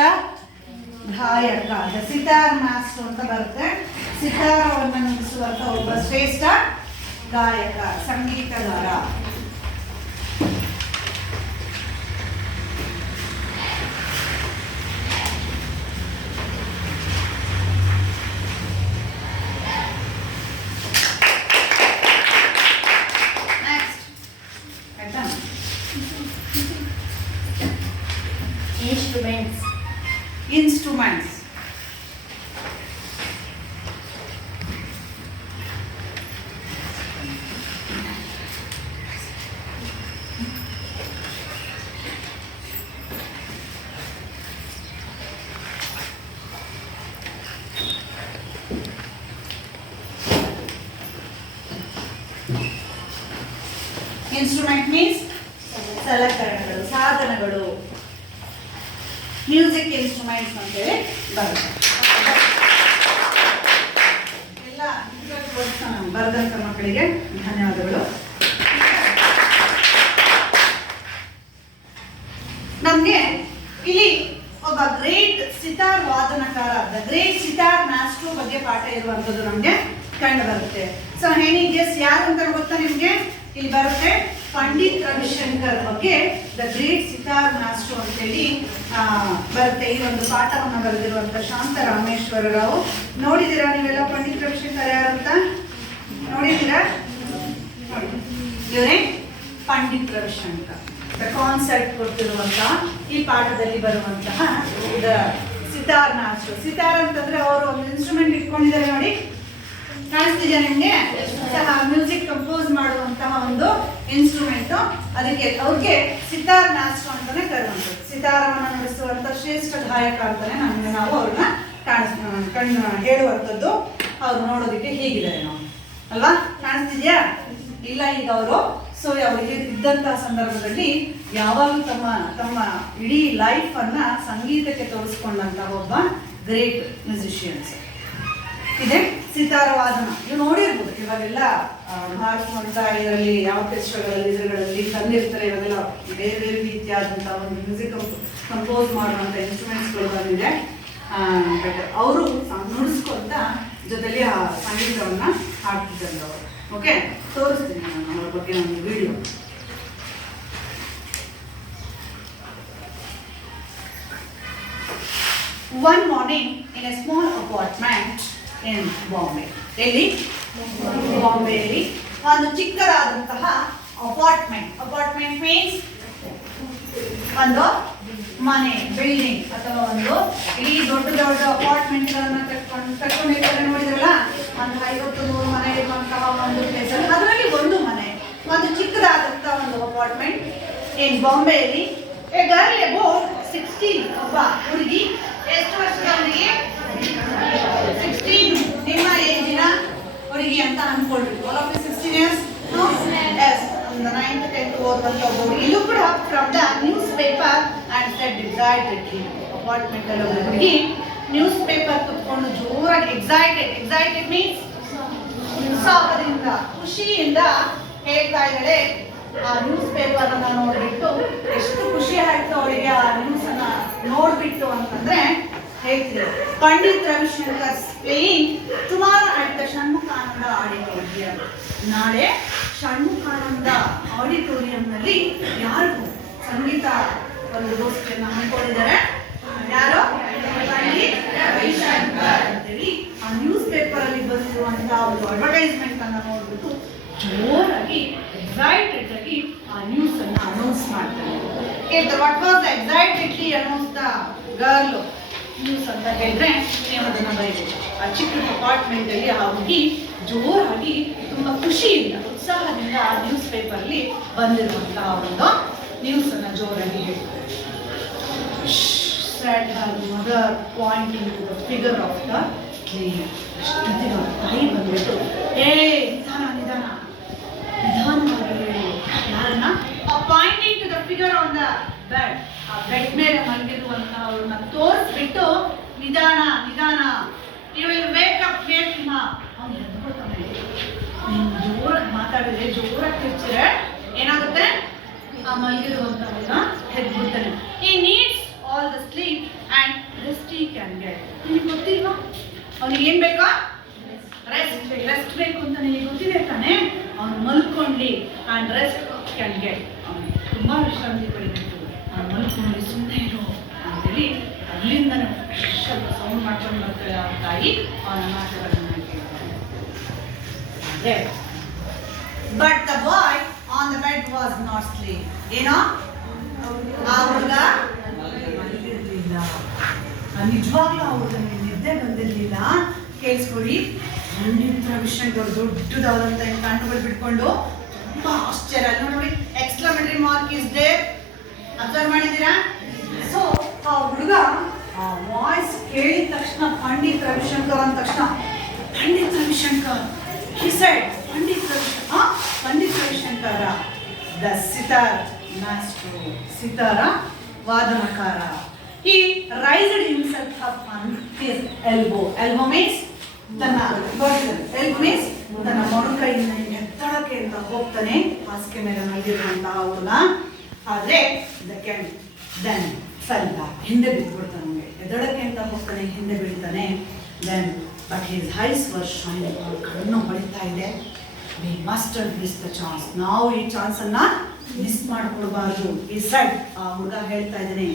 ಗಾಯಕ. ಸಿತಾರ್ ಮಾಸ್ಟ್ರೋ ಅಂತ ಬರುತ್ತೆ. ಸಿತಾರವನ್ನು ನುಡಿಸುವಂಥ ಒಬ್ಬ ಶ್ರೇಷ್ಠ ಗಾಯಕ, ಸಂಗೀತಗಾರ. Instruments. Instruments. ಇನ್ಸ್ಟ್ರೂಮೆಂಟ್ ಮೀನ್ಸ್ ಸಲಕರಣೆಗಳು, ಸಾಧನಗಳು. ಮ್ಯೂಸಿಕ್ ಇನ್ಸ್ಟ್ರೂಮೆಂಟ್ಸ್ ಅಂತೇಳಿ ಬರುತ್ತೆ. ಎಲ್ಲ ಬರೆದಂಥ ಮಕ್ಕಳಿಗೆ ಧನ್ಯವಾದಗಳು. ನಮಗೆ ಇಲ್ಲಿ ಒಬ್ಬ ಗ್ರೇಟ್ ಸಿತಾರ್ ವಾದನಕಾರ, ದ ಗ್ರೇಟ್ ಸಿತಾರ್ ಮ್ಯಾಸ್ಟ್ರೋ ಬಗ್ಗೆ ಪಾಠ ಇರುವಂಥದ್ದು ನಮಗೆ ಕಂಡು ಬರುತ್ತೆ. ಸೊ ಎನಿ ಗೆಸ್ ಯಾರು ಅಂತ ಗೊತ್ತಾ ನಿಮಗೆ? ಇಲ್ಲಿ ಬರುತ್ತೆ ಪಂಡಿತ್ ರವಿಶಂಕರ್ ಬಗ್ಗೆ ದ ಗ್ರೇಟ್ ಸಿತಾರ್ ಮ್ಯಾಸ್ಟ್ರೋ ಅಂತೇಳಿ ಬರುತ್ತೆ. ಈ ಒಂದು ಪಾಠವನ್ನು ಬರೆದಿರುವಂಥ ಶಾಂತ ರಾಮೇಶ್ವರ ರಾವ್. ನೋಡಿದ್ದೀರಾ ನೀವೆಲ್ಲ ಪಂಡಿತ್ ರವಿಶಂಕರ್ ಯಾರು ಅಂತ? ನೋಡಿದ್ದೀರಾ? ನೋಡಿ, ಇವರೇ ಪಂಡಿತ್ ರವಿಶಂಕರ್. ಕಾನ್ಸರ್ಟ್ ಕೊಡ್ತಿರುವಂತಹ ಈ ಪಾಠದಲ್ಲಿ ಬರುವಂತಹ ಸಿತಾರ್ ಮ್ಯಾಸ್ಟ್ರೋ. ಸಿತಾರ್ ಅಂತಂದ್ರೆ ಅವರು ಒಂದು ಇನ್ಸ್ಟ್ರೂಮೆಂಟ್ ಇಟ್ಕೊಂಡಿದ್ದಾರೆ ನೋಡಿ, ಕಾಣಿಸ್ತಿದೆಯಾ ನಿಮಗೆ? ಮ್ಯೂಸಿಕ್ ಕಂಪೋಸ್ ಮಾಡುವಂತಹ ಒಂದು ಇನ್ಸ್ಟ್ರೂಮೆಂಟ್. ಅದಕ್ಕೆ ಅವ್ರಿಗೆ ಸಿತಾರ್ ಮ್ಯಾಸ್ಟ್ರೋ ಅಂತಾನೆ ಕರೆಯುವಂಥದ್ದು. ಸಿತಾರವನ್ನು ನುಡಿಸುವಂತ ಶ್ರೇಷ್ಠ ಗಾಯಕ ಅಂತಾನೆ ನಮಗೆ ನಾವು ಅವ್ರನ್ನ ಕಣ್ಣು ಹೇಳುವಂಥದ್ದು. ಅವ್ರು ನೋಡೋದಕ್ಕೆ ಹೀಗಿದ್ದಾರೆ ನಾವು ಅಲ್ವಾ? ಕಾಣಿಸ್ತಿದ್ಯಾ? ಇಲ್ಲ, ಈಗ ಅವರು ಸೊ ಅವರಿಗೆ ಇದ್ದಂತಹ ಸಂದರ್ಭದಲ್ಲಿ ಯಾವಾಗಲೂ ತಮ್ಮ ಇಡೀ ಲೈಫ್ ಅನ್ನ ಸಂಗೀತಕ್ಕೆ ತೋರಿಸ್ಕೊಂಡಂತಹ ಒಬ್ಬ ಗ್ರೇಟ್ ಮ್ಯೂಸಿಷಿಯನ್ಸ್. ಇದೆ ಸಿತಾರ ವಾದನ. ನೀವು ನೋಡಿರ್ಬೋದು ಇವಾಗೆಲ್ಲ ಭಾರತ ನೋಡ್ತಾ ಇದರಲ್ಲಿ ಆರ್ಕೆಸ್ಟ್ರಾಗಳಲ್ಲಿ ಇದರಲ್ಲಿ ತಂದಿರ್ತಾರೆ. ಇವಾಗೆಲ್ಲ ಬೇರೆ ಬೇರೆ ರೀತಿಯಾದಂತಹ ಒಂದು ಮ್ಯೂಸಿಕ್ ಕಂಪೋಸ್ ಮಾಡುವಂಥ ಇನ್ಸ್ಟ್ರೂಮೆಂಟ್ಸ್ಗಳು ಬಂದಿದೆ. ಬಟ್ ಅವರು ನುಡಿಸ್ಕೊಂತ ಜೊತೆಲಿ ಆ ಸಂಗೀತವನ್ನ ಹಾಡ್ತಿದ್ದರು ಅವರು. ಓಕೆ, ತೋರಿಸ್ತೀನಿ ನಾನು ಅವರ ಬಗ್ಗೆ ಒಂದು video. One morning in a small apartment in Bombay. ಎಲ್ಲಿ? ಬಾಂಬೆಯಲ್ಲಿ ಒಂದು ಚಿಕ್ಕದಾದಂತಹ ಅಪಾರ್ಟ್ಮೆಂಟ್ ಮೀನ್ಸ್ ಒಂದು ಮನೆ, ಬಿಲ್ಡಿಂಗ್ ಅಥವಾ ಒಂದು ಇಡೀ ದೊಡ್ಡ ಅಪಾರ್ಟ್ಮೆಂಟ್ಗಳನ್ನ ತಗೊಂಡಿರ್ತಾರೆ ನೋಡಿದ್ರಲ್ಲ, ಒಂದು 50-100 ಮನೆ ಇರುವಂತಹ ಒಂದು ಪ್ಲೇಸ್ ಅಲ್ಲಿ ಅದರಲ್ಲಿ ಒಂದು ಮನೆ, ಒಂದು ಚಿಕ್ಕದಾದಂತಹ ಒಂದು ಅಪಾರ್ಟ್ಮೆಂಟ್ ಇನ್ ಬಾಂಬೆಯಲ್ಲಿ. ಎ ಗರ್ಲ್ ಅಬೌಟ್ 16, ಒಬ್ಬ ಹುಡುಗಿ. ಎಷ್ಟು ವರ್ಷದ ಹುಡುಗಿ? 16. ನಿಮ್ಮ ಏಜಿನ ಹುಡುಗಿ ಅಂತ ಅನ್ಕೊಳ್ರಿ. All of 16 years? No? Yes. The 9th, 10th ಓದುವಂತ ಒಬ್ಬ ಹುಡುಗಿ. Looked up from the newspaper and said excitedly. Apartment ಅಲ್ಲಿ ಒಬ್ಬ ಹುಡುಗಿ ನ್ಯೂಸ್ ಪೇಪರ್ ತಗೊಂಡು ಜೋರಾಗಿ ಎಕ್ಸೈಟೆಡ್ ಮೀನ್ಸ್ ಉತ್ಸಾಹದಿಂದ, ಖುಷಿಯಿಂದ ಹೇಳ್ತಾ ಇದ್ದಾಳೆ. ಆ ನ್ಯೂಸ್ ಪೇಪರ್ ಅನ್ನ ನೋಡ್ಬಿಟ್ಟು ಎಷ್ಟು ಖುಷಿ ಆಯ್ತು ಅವಳಿಗೆ ಆ ನ್ಯೂಸ್ ಅನ್ನ ನೋಡ್ಬಿಟ್ಟು ಅಂತಂದ್ರೆ ಹೇಳ್ತಿದ್ರು, Pandit Ravishankar playing tomorrow at the Shanmukhananda auditorium. ನಾಳೆ ಷಣ್ಮುಖಾನಂದ ಆಡಿಟೋರಿಯಂನಲ್ಲಿ ಯಾರು ಸಂಗೀತ ಒಂದು ಗೋಷ್ಠಿಯನ್ನು ಹಮ್ಮಿಕೊಂಡಿದ್ದಾರೆ? ಯಾರು? ಪಂಡಿತ್ ರವಿಶಂಕರ್ ಅಂತೇಳಿ ಆ ನ್ಯೂಸ್ ಪೇಪರ್ ಅಲ್ಲಿ ಬಂದಿರುವಂತಹ ಒಂದು ಅಡ್ವರ್ಟೈಸ್ಮೆಂಟ್ ಅನ್ನ ನೋಡ್ಬಿಟ್ಟು ಜೋರಾಗಿ ಎಕ್ಸೈಟೆಡ್ ಆಗಿ ಆ ನ್ಯೂಸ್ ಅನ್ನ ಅನೌನ್ಸ್ ಮಾಡ್ತಾರೆ. What was excitedly announce the girl news ಅಂತ ಹೇಳಿದ್ರೆ ನೀವು ಅದನ್ನ ಬರೀಬೇಕು. ಆ ಚಿಕ್ಕ ಅಪಾರ್ಟ್ಮೆಂಟ್ ಅಲ್ಲಿ ಆ ಹುಡುಗಿ ಜೋರಾಗಿ ತುಂಬಾ ಖುಷಿಯಿಂದ, ಉತ್ಸಾಹದಿಂದ ಆ ನ್ಯೂಸ್ ಪೇಪರ್ ಅಲ್ಲಿ ಬಂದಿರುವಂತಹ ಒಂದು ನ್ಯೂಸ್ ಅನ್ನ ಜೋರಾಗಿ ಹೇಳ್ತಾರೆ. said her mother pointing to the figure of the tree. ತಾಯಿ ಬಂದ್ಬಿಟ್ಟು ನಿಧಾನವಾಗಿ ಹೇಳಿ ಯಾರನ್ನ? Pointing to the figure on the bed. ಆ ಬೆಡ್ ಮೇಲೆ ಮಲಗಿರುವಂತಹ ಅವ್ರನ್ನ ತೋರಿಸ್ಬಿಟ್ಟು ನಿಧಾನ ಯು ವಿಲ್ ವೇಕ್ ಅಪ್ ಅವ್ನು ಎದ್ಕೊಳ್ತಾನೆ. ನೀನು ಜೋರಾಗಿ ಮಾತಾಡಿದ್ರೆ, ಜೋರಾಗಿ ಕಿರ್ಚಿದ್ರೆ ಏನಾಗುತ್ತೆ? ಆ ಮಲಗಿರುವಂತವ್ರನ್ನ ಎದ್ಬಿಡ್ತಾನೆ. ಈ needs all the sleep and rest he can get. ನಿಮಗೆ ಗೊತ್ತಿಲ್ವಾ ಅವ್ನಿಗೆ ಏನ್ ಬೇಕಾ? ರೆಸ್ಟ್ ಬೇಕು ಅಂತ ನಿಮಗೆ ಗೊತ್ತಿದೆ ತಾನೆ? ಅವನು ಮಲ್ಕೊಂಡ್ಲಿ ಅಂಡ್ ರೆಸ್ಟ್ ಕ್ಯಾನ್ ಗೆಟ್. ಅವನು ತುಂಬಾ ವಿಶ್ರಾಂತಿ ಪಡಿಬೇಕು, ಅವ್ನು ಮಲ್ಕೊಂಡ್ಲಿ ಸುಮ್ಮನೆ ಇರು ಅಂತೇಳಿ ಅಲ್ಲಿಂದ ಸ್ವಲ್ಪ ಸೌಂಡ್ ಮಾಡ್ಕೊಂಡು ಬರ್ತಾರೆ ಅವ್ರ ತಾಯಿ. ಅವನ ಮಾತುಗಳನ್ನು ಕೇಳ್ತಾರೆ. But the boy on the bed was not sleep. ಏನೋ ಆ ಹುಡುಗ ಮಲಗಿರ್ಲಿಲ್ಲ. ನಿಜವಾಗ್ಲೂ ಆ ಹುಡುಗನಿಗೆ ನಿದ್ದೆ ಬಂದಿರ್ಲಿಲ್ಲ. ಕೇಳಿಸ್ಕೊಡಿ, ಪಂಡಿತ್ ರವಿಶಂಕರ್ ದೊಡ್ಡದಾದಂತ ಕಣ್ಣುಗಳು ಬಿಟ್ಕೊಂಡು ತುಂಬಾ ಆಶ್ಚರ್ಯ. ನೋಡಿ, exclamatory mark is there. Observe ಮಾಡಿದ್ದೀರಾ? ಸೊ ಆ ಹುಡುಗ ಆ ವಾಯ್ಸ್ ಕೇಳಿದ ತಕ್ಷಣ ಪಂಡಿತ್ ರವಿಶಂಕರ್ ಅಂದ ತಕ್ಷಣ Pandit Ravishankar he said, Pandit Ravishankar the sitar maestro, ಸಿತಾರ ವಾದನಕಾರ. He raised himself up on his elbow. Elbow means ತನ್ನ elbow means ತನ್ನ ಮೊಣಕೈಯಿಂದ ಎತ್ತಳಕ್ಕೆ ಅಂತ ಹೋಗ್ತಾನೆ ಹಾಸಿಗೆ ಮೇಲೆ ಮಲಗಿರುವಂತಹ ಅವನ. ಆದರೆ ದೆನ್ ಫೆಲ್ ಬ್ಯಾಕ್, ಹಿಂದೆ ಬಿದ್ದುಬಿಡ್ತಾನೆ. ಎದಳಕ್ಕೆ ಅಂತ ಹೋಗ್ತಾನೆ, ಹಿಂದೆ ಬೀಳ್ತಾನೆ. Then but his eyes were shining, ಕಣ್ಣು ಹೊಳಿತಾ ಇದೆ. We mustn't miss the chance, ನಾವು ಈ ಚಾನ್ಸನ್ನು ಮಿಸ್ ಮಾಡಿಕೊಡ್ಬಾರ್ದು. ಈ ಸೈಡ್ ಆ ಹುಡುಗ ಹೇಳ್ತಾ ಇದ್ದೀನಿ,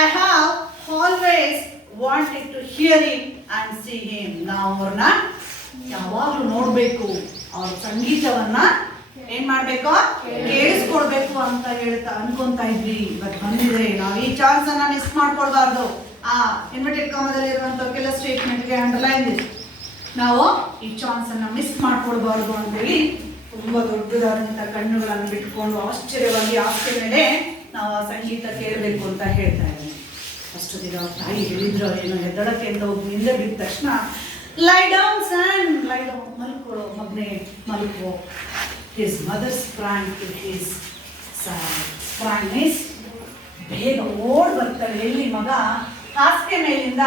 I have always wanted to hear him and see him. ನಾವು ಅವ್ರನ್ನ ಯಾವಾಗಲೂ ನೋಡಬೇಕು, ಅವ್ರ ಸಂಗೀತವನ್ನ ಏನ್ ಮಾಡ್ಬೇಕು, ಕೇಳಿಸ್ಕೊಡ್ಬೇಕು ಅಂತ ಅನ್ಕೊಂತಾ ಇದ್ವಿ. ಬಟ್ ಬಂದಿದ್ರೆ ನಾವು ಈ ಚಾನ್ಸ್ ಅನ್ನ ಮಿಸ್ ಮಾಡ್ಕೊಡ್ಬಾರ್ದು. ಆ ಇನ್ವರ್ಟೆಡ್ ಕಾಮದಲ್ಲಿ ಇರುವಂತ ಕೆಲ ಸ್ಟೇಟ್ಮೆಂಟ್ಗೆ ಅಂಡರ್ಲೈನ್ ಇದೆ. ನಾವು ಈ ಚಾನ್ಸ್ ಅನ್ನ ಮಿಸ್ ಮಾಡ್ಕೊಡ್ಬಾರ್ದು ಅಂತೇಳಿ ತುಂಬಾ ದೊಡ್ಡದಾದಂತ ಕಣ್ಣುಗಳನ್ನು ಬಿಟ್ಕೊಂಡು ಆಶ್ಚರ್ಯವಾಗಿ ಹಾಸಿಗೆ ಮೇಲೆ ನಾವು ಆ ಸಂಗೀತ ಕೇಳಬೇಕು ಅಂತ ಹೇಳ್ತಾ ಇದ್ದೀನಿ. ಅಷ್ಟೊತ್ತಿಗೆ ಅವ್ರ ತಾಯಿ ಹೇಳಿದ್ರು ಏನೋ ಎದ್ದಳಕ್ಕೆ ಅಂತ ಹೋಗಿ ಹಿಂದೆ ಬಿದ್ದ ತಕ್ಷಣ, ಲೈ ಡೌನ್ ಸನ್, ಲೈ ಡೌನ್, ಮಲ್ಕೊಳ್ಳೋ ಮಗನೇ ಮಲ್ಕೋ. His mother sprang to his side. Sprang means ಬೇಗ ಓಡ್ ಬರ್ತಾಳೆ. ಎಲ್ಲಿ ಮಗ ಹಾಸಿಗೆ ಮೇಲಿಂದ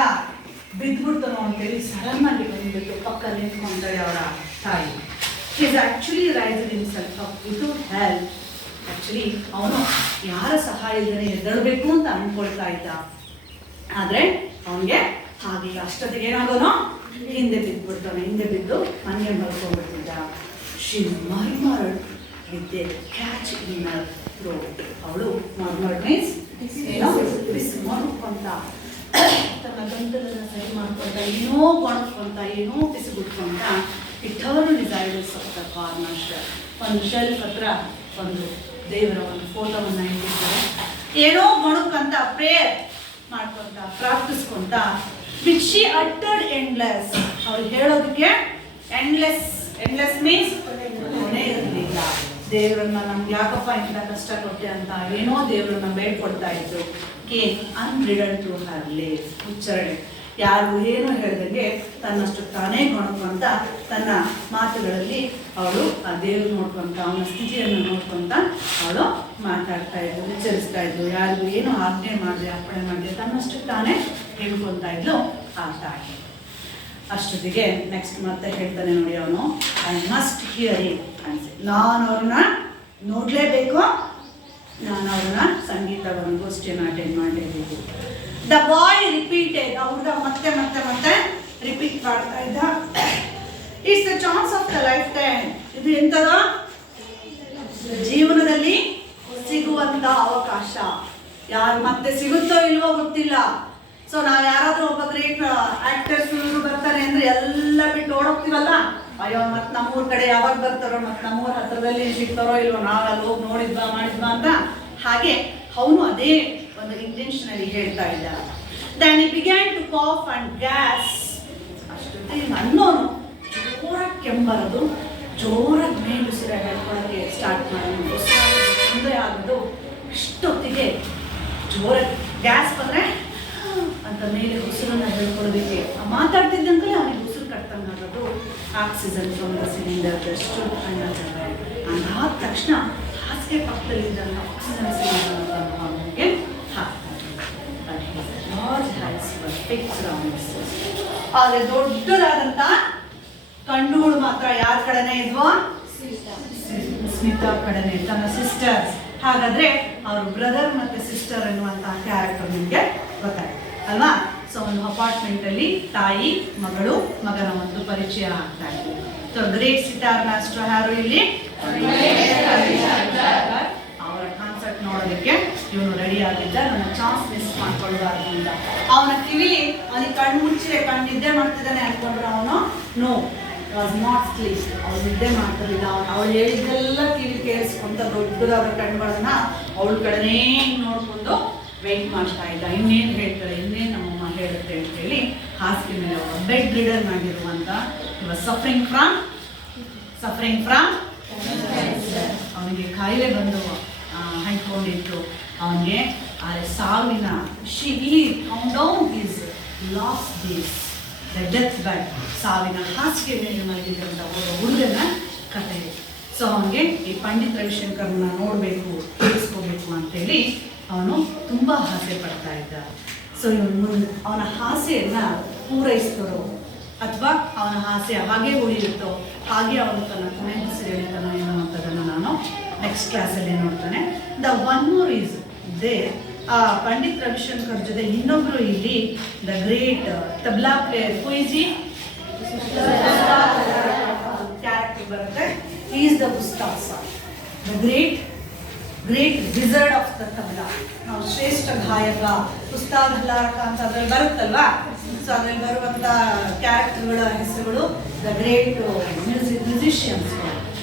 ಬಿದ್ದುಬಿಡ್ತಾನೋ ಅಂತೇಳಿ ಸಡನ್ ಆಗಿ ಬಂದ್ಬಿಟ್ಟು ಪಕ್ಕ ನಿಂತ್ಕೊಂತಾಳೆ ಅವರ ತಾಯಿ. He's actually raised himself up without help. Actually ಅವನು ಯಾರ ಸಹಾಯ ಇಲ್ಲದೆ ಎದ್ದೇಳಬೇಕು ಅಂತ ಅಂದ್ಕೊಳ್ತಾ ಇದ್ದ. ಆದರೆ ಅವನಿಗೆ ಹಾಗೆ ಅಷ್ಟೊತ್ತಿಗೆ ಏನಾಗೋನು, ಹಿಂದೆ ಬಿದ್ದುಬಿಡ್ತಾನೆ. ಹಿಂದೆ ಬಿದ್ದು ಮನೆಗೆ ಮಲ್ಕೊಂಡ್ಬಿಟ್ಟಿದ್ದ. She murmured with a catch in her throat. ಅವಳು ಮರ್ಮರ್ಡ್ ಮೀನ್ಸ್ ಏನೋ ಮರುಕೊಂತ, ತನ್ನ ಗಂಟಲನ್ನು ಸರಿ ಮಾಡ್ಕೊಂತ, ಏನೋ ಗೊಣಕೊಂತ, ಏನೋ ಬಿಸಿಬಿಟ್ಕೊಂತ, eternal desires of the corner shelf. ಒಂದು ಶೆಲ್ಫ್ ಹತ್ರ ಒಂದು ದೇವರ ಒಂದು ಫೋಟೋವನ್ನು ಇಟ್ಟಿರ್ತಾರೆ. ಏನೋ ಗೊಣಕ್ಕಂತ ಪ್ರೇಯರ್ ಮಾಡ್ಕೊಂತ, ಪ್ರಾರ್ಥಿಸ್ಕೊಂತ, ವಿಚ್ ಶಿ ಅಟರ್ಡ್ ಎಂಡ್ಲೆಸ್. ಅವ್ರು ಹೇಳೋದಕ್ಕೆ ಎಂಡ್ಲೆಸ್, ಎಂಡ್ಲೆಸ್ ಮೀನ್ಸ್ ಕೊನೆ ಇರಲಿಲ್ಲ. ದೇವರನ್ನ ನಮ್ಗೆ ಯಾಕಪ್ಪ ಇಂಥ ಕಷ್ಟ ಕೊಟ್ಟೆ ಅಂತ ಏನೋ ದೇವರನ್ನ ಬೇಡ್ಕೊಡ್ತಾ ಇದ್ರು. Came unbidden to her lips. ಉಚ್ಚಾರಣೆ ಯಾರು ಏನು ಹೇಳ್ದಂಗೆ ತನ್ನಷ್ಟು ತಾನೇ ಗೊಣಕೊಂತ ತನ್ನ ಮಾತುಗಳಲ್ಲಿ ಅವಳು ಆ ದೇವರು ನೋಡ್ಕೊಂತ, ಅವನ ಸ್ಥಿತಿಯನ್ನು ನೋಡ್ಕೊಂತ ಅವಳು ಮಾತಾಡ್ತಾ ಇದ್ಲು, ವಿಚಾರಿಸ್ತಾ ಇದ್ಲು. ಯಾರಿಗೂ ಏನು ಆಜ್ಞೆ ಮಾಡಿದೆ, ಅಪ್ಪಣೆ ಮಾಡಿದೆ, ತನ್ನಷ್ಟು ತಾನೇ ಹೇಳ್ಕೊತ ಇದ್ಲು ಆ ತಾಯಿ. ಅಷ್ಟೊತ್ತಿಗೆ ನೆಕ್ಸ್ಟ್ ಮತ್ತೆ ಹೇಳ್ತಾನೆ ನೋಡಿ ಅವನು, ಐ ಮಸ್ಟ್ ಹಿಯರ್ ಇಟ್ ಅನ್ಸಿ. ನಾನು ಅವ್ರನ್ನ ನೋಡಲೇಬೇಕು, ನಾನು ಅವ್ರನ್ನ ಸಂಗೀತ ಗೋಷ್ಠಿಯನ್ನು ಅಟೆಂಡ್ ಮಾಡಲೇಬೇಕು. The boy repeated. ಆ ಹುಡುಗ ಮತ್ತೆ ಮತ್ತೆ ಮತ್ತೆ ರಿಪೀಟ್ ಮಾಡ್ತಾ ಇದ್ದ, it's the chance of the life time. ಇದು ಎಂಥದ, ಜೀವನದಲ್ಲಿ ಸಿಗುವಂತ ಅವಕಾಶ. ಯಾರು ಮತ್ತೆ ಸಿಗುತ್ತೋ ಇಲ್ವೋ ಗೊತ್ತಿಲ್ಲ. ಸೊ ನಾವು ಯಾರಾದ್ರೂ ಒಬ್ಬ ಗ್ರೇಟ್ ಆಕ್ಟರ್ಸ್ ಬರ್ತಾರೆ ಅಂದ್ರೆ ಎಲ್ಲ ಬಿಟ್ಟು ಓಡೋಗ್ತೀವಲ್ಲ, ಅಯ್ಯೋ ಮತ್ತೆ ನಮ್ಮೂರ ಕಡೆ ಯಾವಾಗ ಬರ್ತಾರೋ, ಮತ್ತೆ ನಮ್ಮೂರ ಹತ್ರದಲ್ಲಿ ಸಿಗ್ತಾರೋ ಇಲ್ವೋ, ನಾವು ಅಲ್ಲಿ ಹೋಗಿ ನೋಡಿದ್ವಾ ಮಾಡಿದ್ವಾ ಅಂತ. ಹಾಗೆ ಅವನು ಅದೇ ಒಂದು ಇಂಟೆನ್ಷನಲ್ಲಿ ಹೇಳ್ತಾ ಇದ್ದ. Then he began to cough and gasp. ಅಷ್ಟೊತ್ತಿಗೆ ಅನ್ನೋನು ಜೋರಾಗಿ ಕೆಂಬರೋದು, ಜೋರಾಗಿ ಮೇಲುಸಿರ ಹೇಳ್ಕೊಳ್ಳೋಕ್ಕೆ ಸ್ಟಾರ್ಟ್ ಮಾಡೋದು, ತೊಂದರೆ ಆಗೋದು. ಇಷ್ಟೊತ್ತಿಗೆ ಜೋರಾಗಿ ಗ್ಯಾಸ್ ಬಂದರೆ ಅಂತ ಮೇಲೆ ಉಸಿರನ್ನು ಹೇಳ್ಕೊಳ್ಳೋದಕ್ಕೆ ಮಾತಾಡ್ತಿದ್ದಂಗೆ ಅವನಿಗೆ ಉಸಿರು ಕಟ್ತಂಗೆ ಆಗೋದು. ಆಕ್ಸಿಜನ್ ಫ್ರಮ್ ದ ಸಿಲಿಂಡರ್ ದಷ್ಟು ಅದಾದ ತಕ್ಷಣ ಹಾಸಿಗೆ ಪಕ್ಕದಲ್ಲಿದ್ದ ಆಕ್ಸಿಜನ್ ಸಿಲಿಂಡರ್ ಅವನಿಗೆ ಆದರೆ ದೊಡ್ಡದಾದಂಥ ಕಣ್ಣುಗಳು ಮಾತ್ರ ಯಾರ ಕಡೆನೇ ಇದ್ವೋ, ಸ್ಮಿತಾ ಕಡೆನೇ, ತನ್ನ ಸಿಸ್ಟರ್ಸ್. ಹಾಗಾದ್ರೆ ಅವರು ಬ್ರದರ್ ಮತ್ತೆ ಸಿಸ್ಟರ್ ಅನ್ನುವಂತಹ ಕ್ಯಾರೆಕ್ಟರ್ ನಿಮಗೆ ಗೊತ್ತಾಯ್ತು ಅಲ್ವಾ? ಸೊ ಒಂದು ಅಪಾರ್ಟ್ಮೆಂಟ್ ಅಲ್ಲಿ ತಾಯಿ ಮಗಳು ಮಗನ ಒಂದು ಪರಿಚಯ ಆಗ್ತಾ ಇದೆ. ಸೊ ಗ್ರೇಟ್ ಸಿತಾರ್ ಮಾಸ್ಟರ್ ಯಾರು ಇಲ್ಲಿ, ಅವರ ಕಾನ್ಸರ್ಟ್ ನೋಡೋದಕ್ಕೆ ಇವನು ರೆಡಿ ಆಗಿದ್ದ. ನನ್ನ ಚಾನ್ಸ್ ಮಿಸ್ ಮಾಡ್ಕೊಳ್ಬಾರ್ದು ಅಂತ. ಅವನ ಕಿವಿಲಿ ಅವನಿಗೆ ಕಣ್ಣು ಮುಚ್ಚಿರೆ ಕಣ್ಣು ನಿದ್ದೆ ಮಾಡ್ತಿದ್ದಾನೆ ಅನ್ಕೊಂಡ್ರೆ ಅವನು ನೋ ವಾಸ್ ನಾಟ್ ಸ್ಲೀಪ್. ಅವ್ಳು ನಿದ್ದೆ ಮಾಡ್ತಿರ್ಲಿಲ್ಲ. ಅವಳು ಹೇಳಿದ್ದೆಲ್ಲ ಕಿವಿ ಕೇಳಿಸ್ಕೊಂತ ದೊಡ್ಡದಾದ ಕಣ್ಣುಗಳನ್ನ ಅವಳ ಕಡೆನೇ ನೋಡ್ಕೊಂಡು ವೆಯ್ಟ್ ಮಾಡ್ತಾ ಇದ್ದ. ಇನ್ನೇನು ಹೇಳ್ತಾರೆ, ಇನ್ನೇನು ನಮ್ಮಮ್ಮ ಹೇಳುತ್ತೆ ಅಂತ ಹೇಳಿ ಹಾಸಿಗೆ ಮೇಲೆ ಬೆಡ್ ರಿಡನ್ ಆಗಿರುವಂತ ಸಫರಿಂಗ್ ಫ್ರಮ್ ಅವನಿಗೆ ಕಾಯಿಲೆ ಬಂದು ಅಂಟ್ಕೊಂಡಿತ್ತು. ಅವನಿಗೆ ಆ ಸಾವಿನ last days the death bed, ಸಾವಿನ ಹಾಸಿಗೆ ಮೇಲೆ ಮಲಗಿದ್ದಂಥ ಒಬ್ಬ ಹುಡುಗನ ಕಥೆ. ಸೊ ಅವನಿಗೆ ಈ ಪಂಡಿತ್ ರವಿಶಂಕರ್ನ ನೋಡಬೇಕು, ಕೇಳಿಸ್ಕೋಬೇಕು ಅಂತೇಳಿ ಅವನು ತುಂಬ ಆಸೆ ಪಡ್ತಾ ಇದ್ದ. ಸೊ ಇವನು ಅವನ ಆಸೆಯನ್ನು ಪೂರೈಸಿದವರು ಅಥವಾ ಅವನ ಆಸೆ ಹಾಗೆ ಉಳಿಯುತ್ತೋ ಹಾಗೆ ಅವನು ತನ್ನ ಕೊನೆ ಹೆಸರು ಹೇಳ್ತಾನೋ ಅನ್ನೋಂಥದ್ದನ್ನು ನಾನು ನೆಕ್ಸ್ಟ್ ಕ್ಲಾಸಲ್ಲಿ ನೋಡ್ತಾನೆ. The one more is they Pandit Ravishankar ಜೊತೆ ಇನ್ನೊಬ್ಬರು ಇಲ್ಲಿ ದ ಗ್ರೇಟ್ ತಬ್ಲಾ ಪ್ಲೇಯರ್ ಕುಯಿಜಿ ಕ್ಯಾರೆಕ್ಟರ್ ಬರುತ್ತೆ. Is the Ustad Saab, the great wizard of the tabla. ನಾವು ಶ್ರೇಷ್ಠ ಗಾಯಕ ಉಸ್ತಾದ್ ಹಲಾರಕ ಅಂತ ಅದ್ರಲ್ಲಿ ಬರುತ್ತಲ್ವಾ. ಸೊ ಅದ್ರಲ್ಲಿ ಬರುವಂಥ ಕ್ಯಾರೆಕ್ಟರ್ಗಳ ಹೆಸರುಗಳು ದ ಗ್ರೇಟ್ ಮ್ಯೂಸಿಷಿಯನ್ಸ್.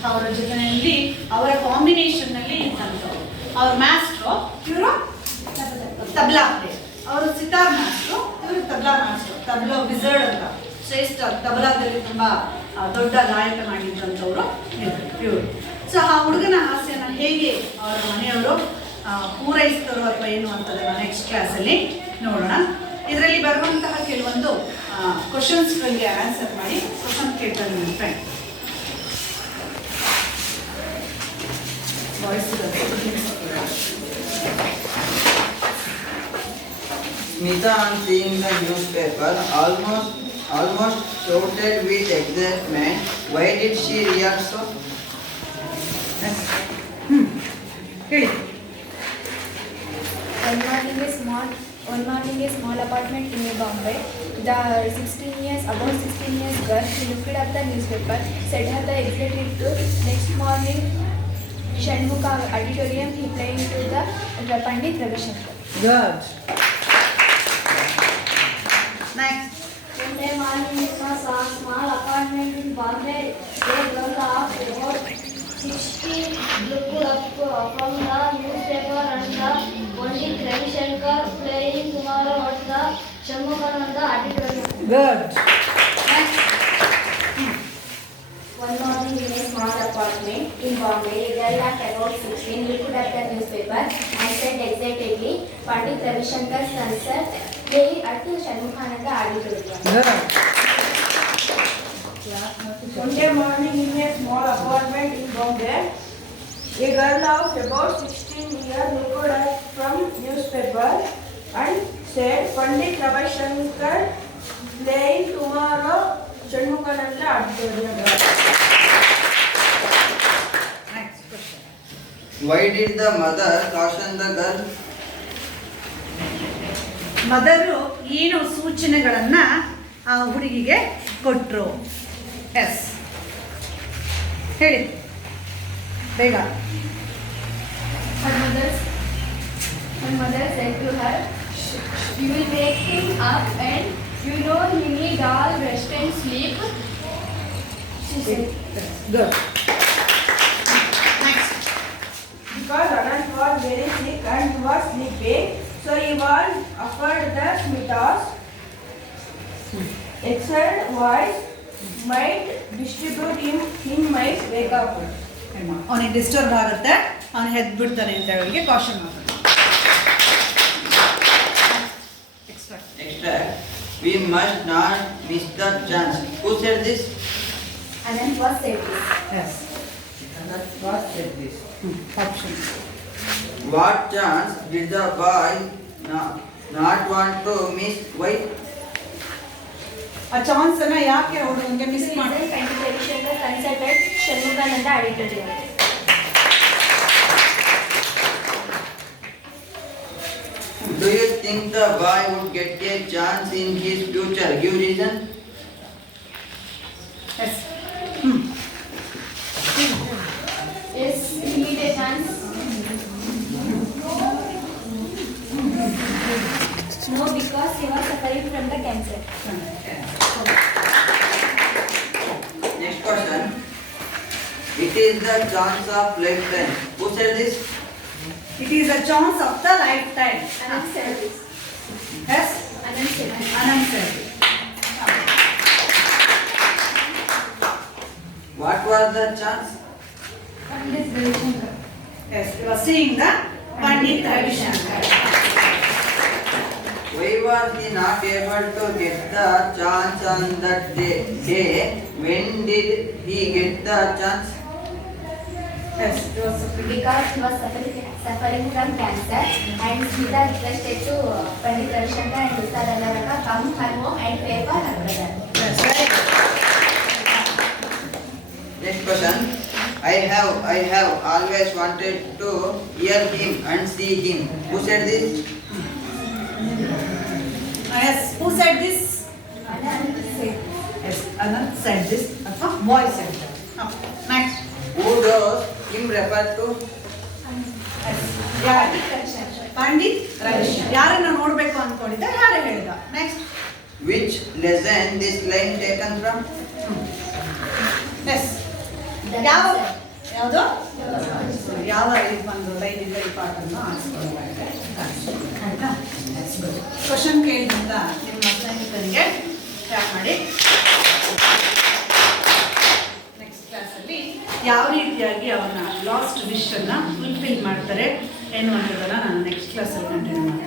ಅವರ ಜೊತೆಯಲ್ಲಿ ಅವರ ಕಾಂಬಿನೇಷನ್ನಲ್ಲಿ ಇದ್ದಂಥವ್ರು. ಅವ್ರ ಮ್ಯಾಸ್ಟ್ರು ಇವರು ತಬ್ಲಾ ಪ್ಲೇಯರ್, ಅವರು ಸಿತಾರ್ ಮ್ಯಾಸ್ಟ್ರು, ಇವರು ತಬ್ಲಾ ಮ್ಯಾಸ್ಟ್ರು. ತಬ್ಲಾ ವಿಸರ್ಡ್ ಅಂತ ಶ್ರೇಷ್ಠ ತಬ್ಲಾದಲ್ಲಿ ತುಂಬ ದೊಡ್ಡ ಗಾಯಕ ಮಾಡಿದ್ದಂಥವ್ರು ಇವರು. ಸೊ ಆ ಹುಡುಗನ ಆಸೆಯನ್ನು ಹೇಗೆ ಅವರ ಮನೆಯವರು ಪೂರೈಸ್ತಾರೋ ಅಥವಾ ಏನು ಅಂತದನ್ನು ನೆಕ್ಸ್ಟ್ ಕ್ಲಾಸಲ್ಲಿ ನೋಡೋಣ. ಇದರಲ್ಲಿ ಬರುವಂತಹ ಕೆಲವೊಂದು ಕ್ವಶನ್ಸ್ಗಳಿಗೆ ಆನ್ಸರ್ ಮಾಡಿ. ಕ್ವಶನ್ ಕೇಳ್ತಾರೆ ನನ್ನ friend voice Smita, on seeing the newspaper, almost shouted with excitement. Why did she react so? ಹೇಳಿ. One morning, a small apartment in Bombay. The about 16 years girl, she looked up the newspaper, said her the executive to. Next morning, Shanmukha auditorium, he playing to the Pandit Ravishankar. Good. Next. One day morning, it was a small apartment in Bombay. A girl of about 60 looked up from the newspaper and the Pandit Ravishankar playing tomorrow at the Shanmugananda auditorium. Good. Next. One morning in a small apartment in Bombay, a girl of about 16 looked at the newspaper and said excitedly, Pandit Ravishankar's concert playing at the Shanmugananda auditorium. Good. One day morning in a small apartment in Bombay, a girl of about 16 years looked up from newspaper and said, Pandit Ravishankar playing tomorrow Shanmugananda auditorium. Next question. Why did the mother caution the girl? Mother ಏನು ಸೂಚನೆಗಳನ್ನ ಆ ಹುಡುಗಿಗೆ ಕೊಟ್ಟರು? S ಹೇಳಿ ಬೇಗ. Her mother said to her, you will wake him up and you know he need all rest and sleep. She said. Good. Next. Because Anand was very sick and he was sleeping, so he was offered the Smita's excited voice might distribute him might wake up. ಅವನಿಗೆ disturb ಆಗುತ್ತೆ, ಅವನು ಎದ್ದು ಬಿಡ್ತಾನೆ ಅಂತ ಅವರಿಗೆ caution ಮಾಡೋಣ. Extract. We must not miss the chance. Who said this? Anand was said this. Yes What said this? Option. What chance did the boy not want to miss? Why? ಆ chance ಅನ್ನ ಯಾಕೆ ಹುಡುಗನಿಗೆ miss To ಮಾಡಿ? listen Pandit Ravishankar concert at Shanmugananda auditorium. Do you think the boy would get a chance in his future? Give reason. Yes Yes, he need a chance. No, because he was suffering from the cancer. Next question. It is the chance of lifetime. Who said this? It is a chance of the lifetime. Anand said this. Yes Anand said this. Anant sir. What was the chance? Pandit Ravishankar. Yes you are seeing the Pandit Ravishankar. Why was he not able to get the chance on that day? When did he get the chance? Yes, he was suffering. because he was suffering from cancer, and Smita requested to Pandit Ravishankar and Ustad Allaraka come her home and pray for her brother. Yes, very good. Next question. I have always wanted to hear him and see him. Who said this? Yes, who said this? Yes, Anand said this. ಅಥವಾ boy said that. Next. Who does him refer to? Yes. ಯಾರು? ಪಂಡಿತ್ ರವಿಶಂಕರ್. ಯಾರನ್ನ ನೋಡ್ಬೇಕು ಅನ್ಕೊಂಡಿದ್ದ ಯಾರು ಹೇಳಿದ? Next. Which lesson this line taken from? Yes ಯಾವ ಯಾವುದು ಯಾವ ಒಂದು ಲೈನಿಂದ ಈ ಪಾಠವನ್ನು ಆರಿಸ್ಕೊಳ್ಳಲಾಗಿದೆ ಆಯ್ತಾ. ಕ್ವಶನ್ ಕೇಳಿದಂತ ನಿಮ್ಮ ಸ್ನೇಹಿತರಿಗೆ ಟ್ಯಾಪ್ ಮಾಡಿ. ನೆಕ್ಸ್ಟ್ ಕ್ಲಾಸಲ್ಲಿ ಯಾವ ರೀತಿಯಾಗಿ ಅವನ ಲಾಸ್ಟ್ ವಿಶ್ ಅನ್ನ ಫುಲ್ಫಿಲ್ ಮಾಡ್ತಾರೆ ಎನ್ನುವಂಥದ್ದನ್ನು ನಾನು ನೆಕ್ಸ್ಟ್ ಕ್ಲಾಸಲ್ಲಿ ಕಂಟಿನ್ಯೂ ಮಾಡ್ತೀನಿ.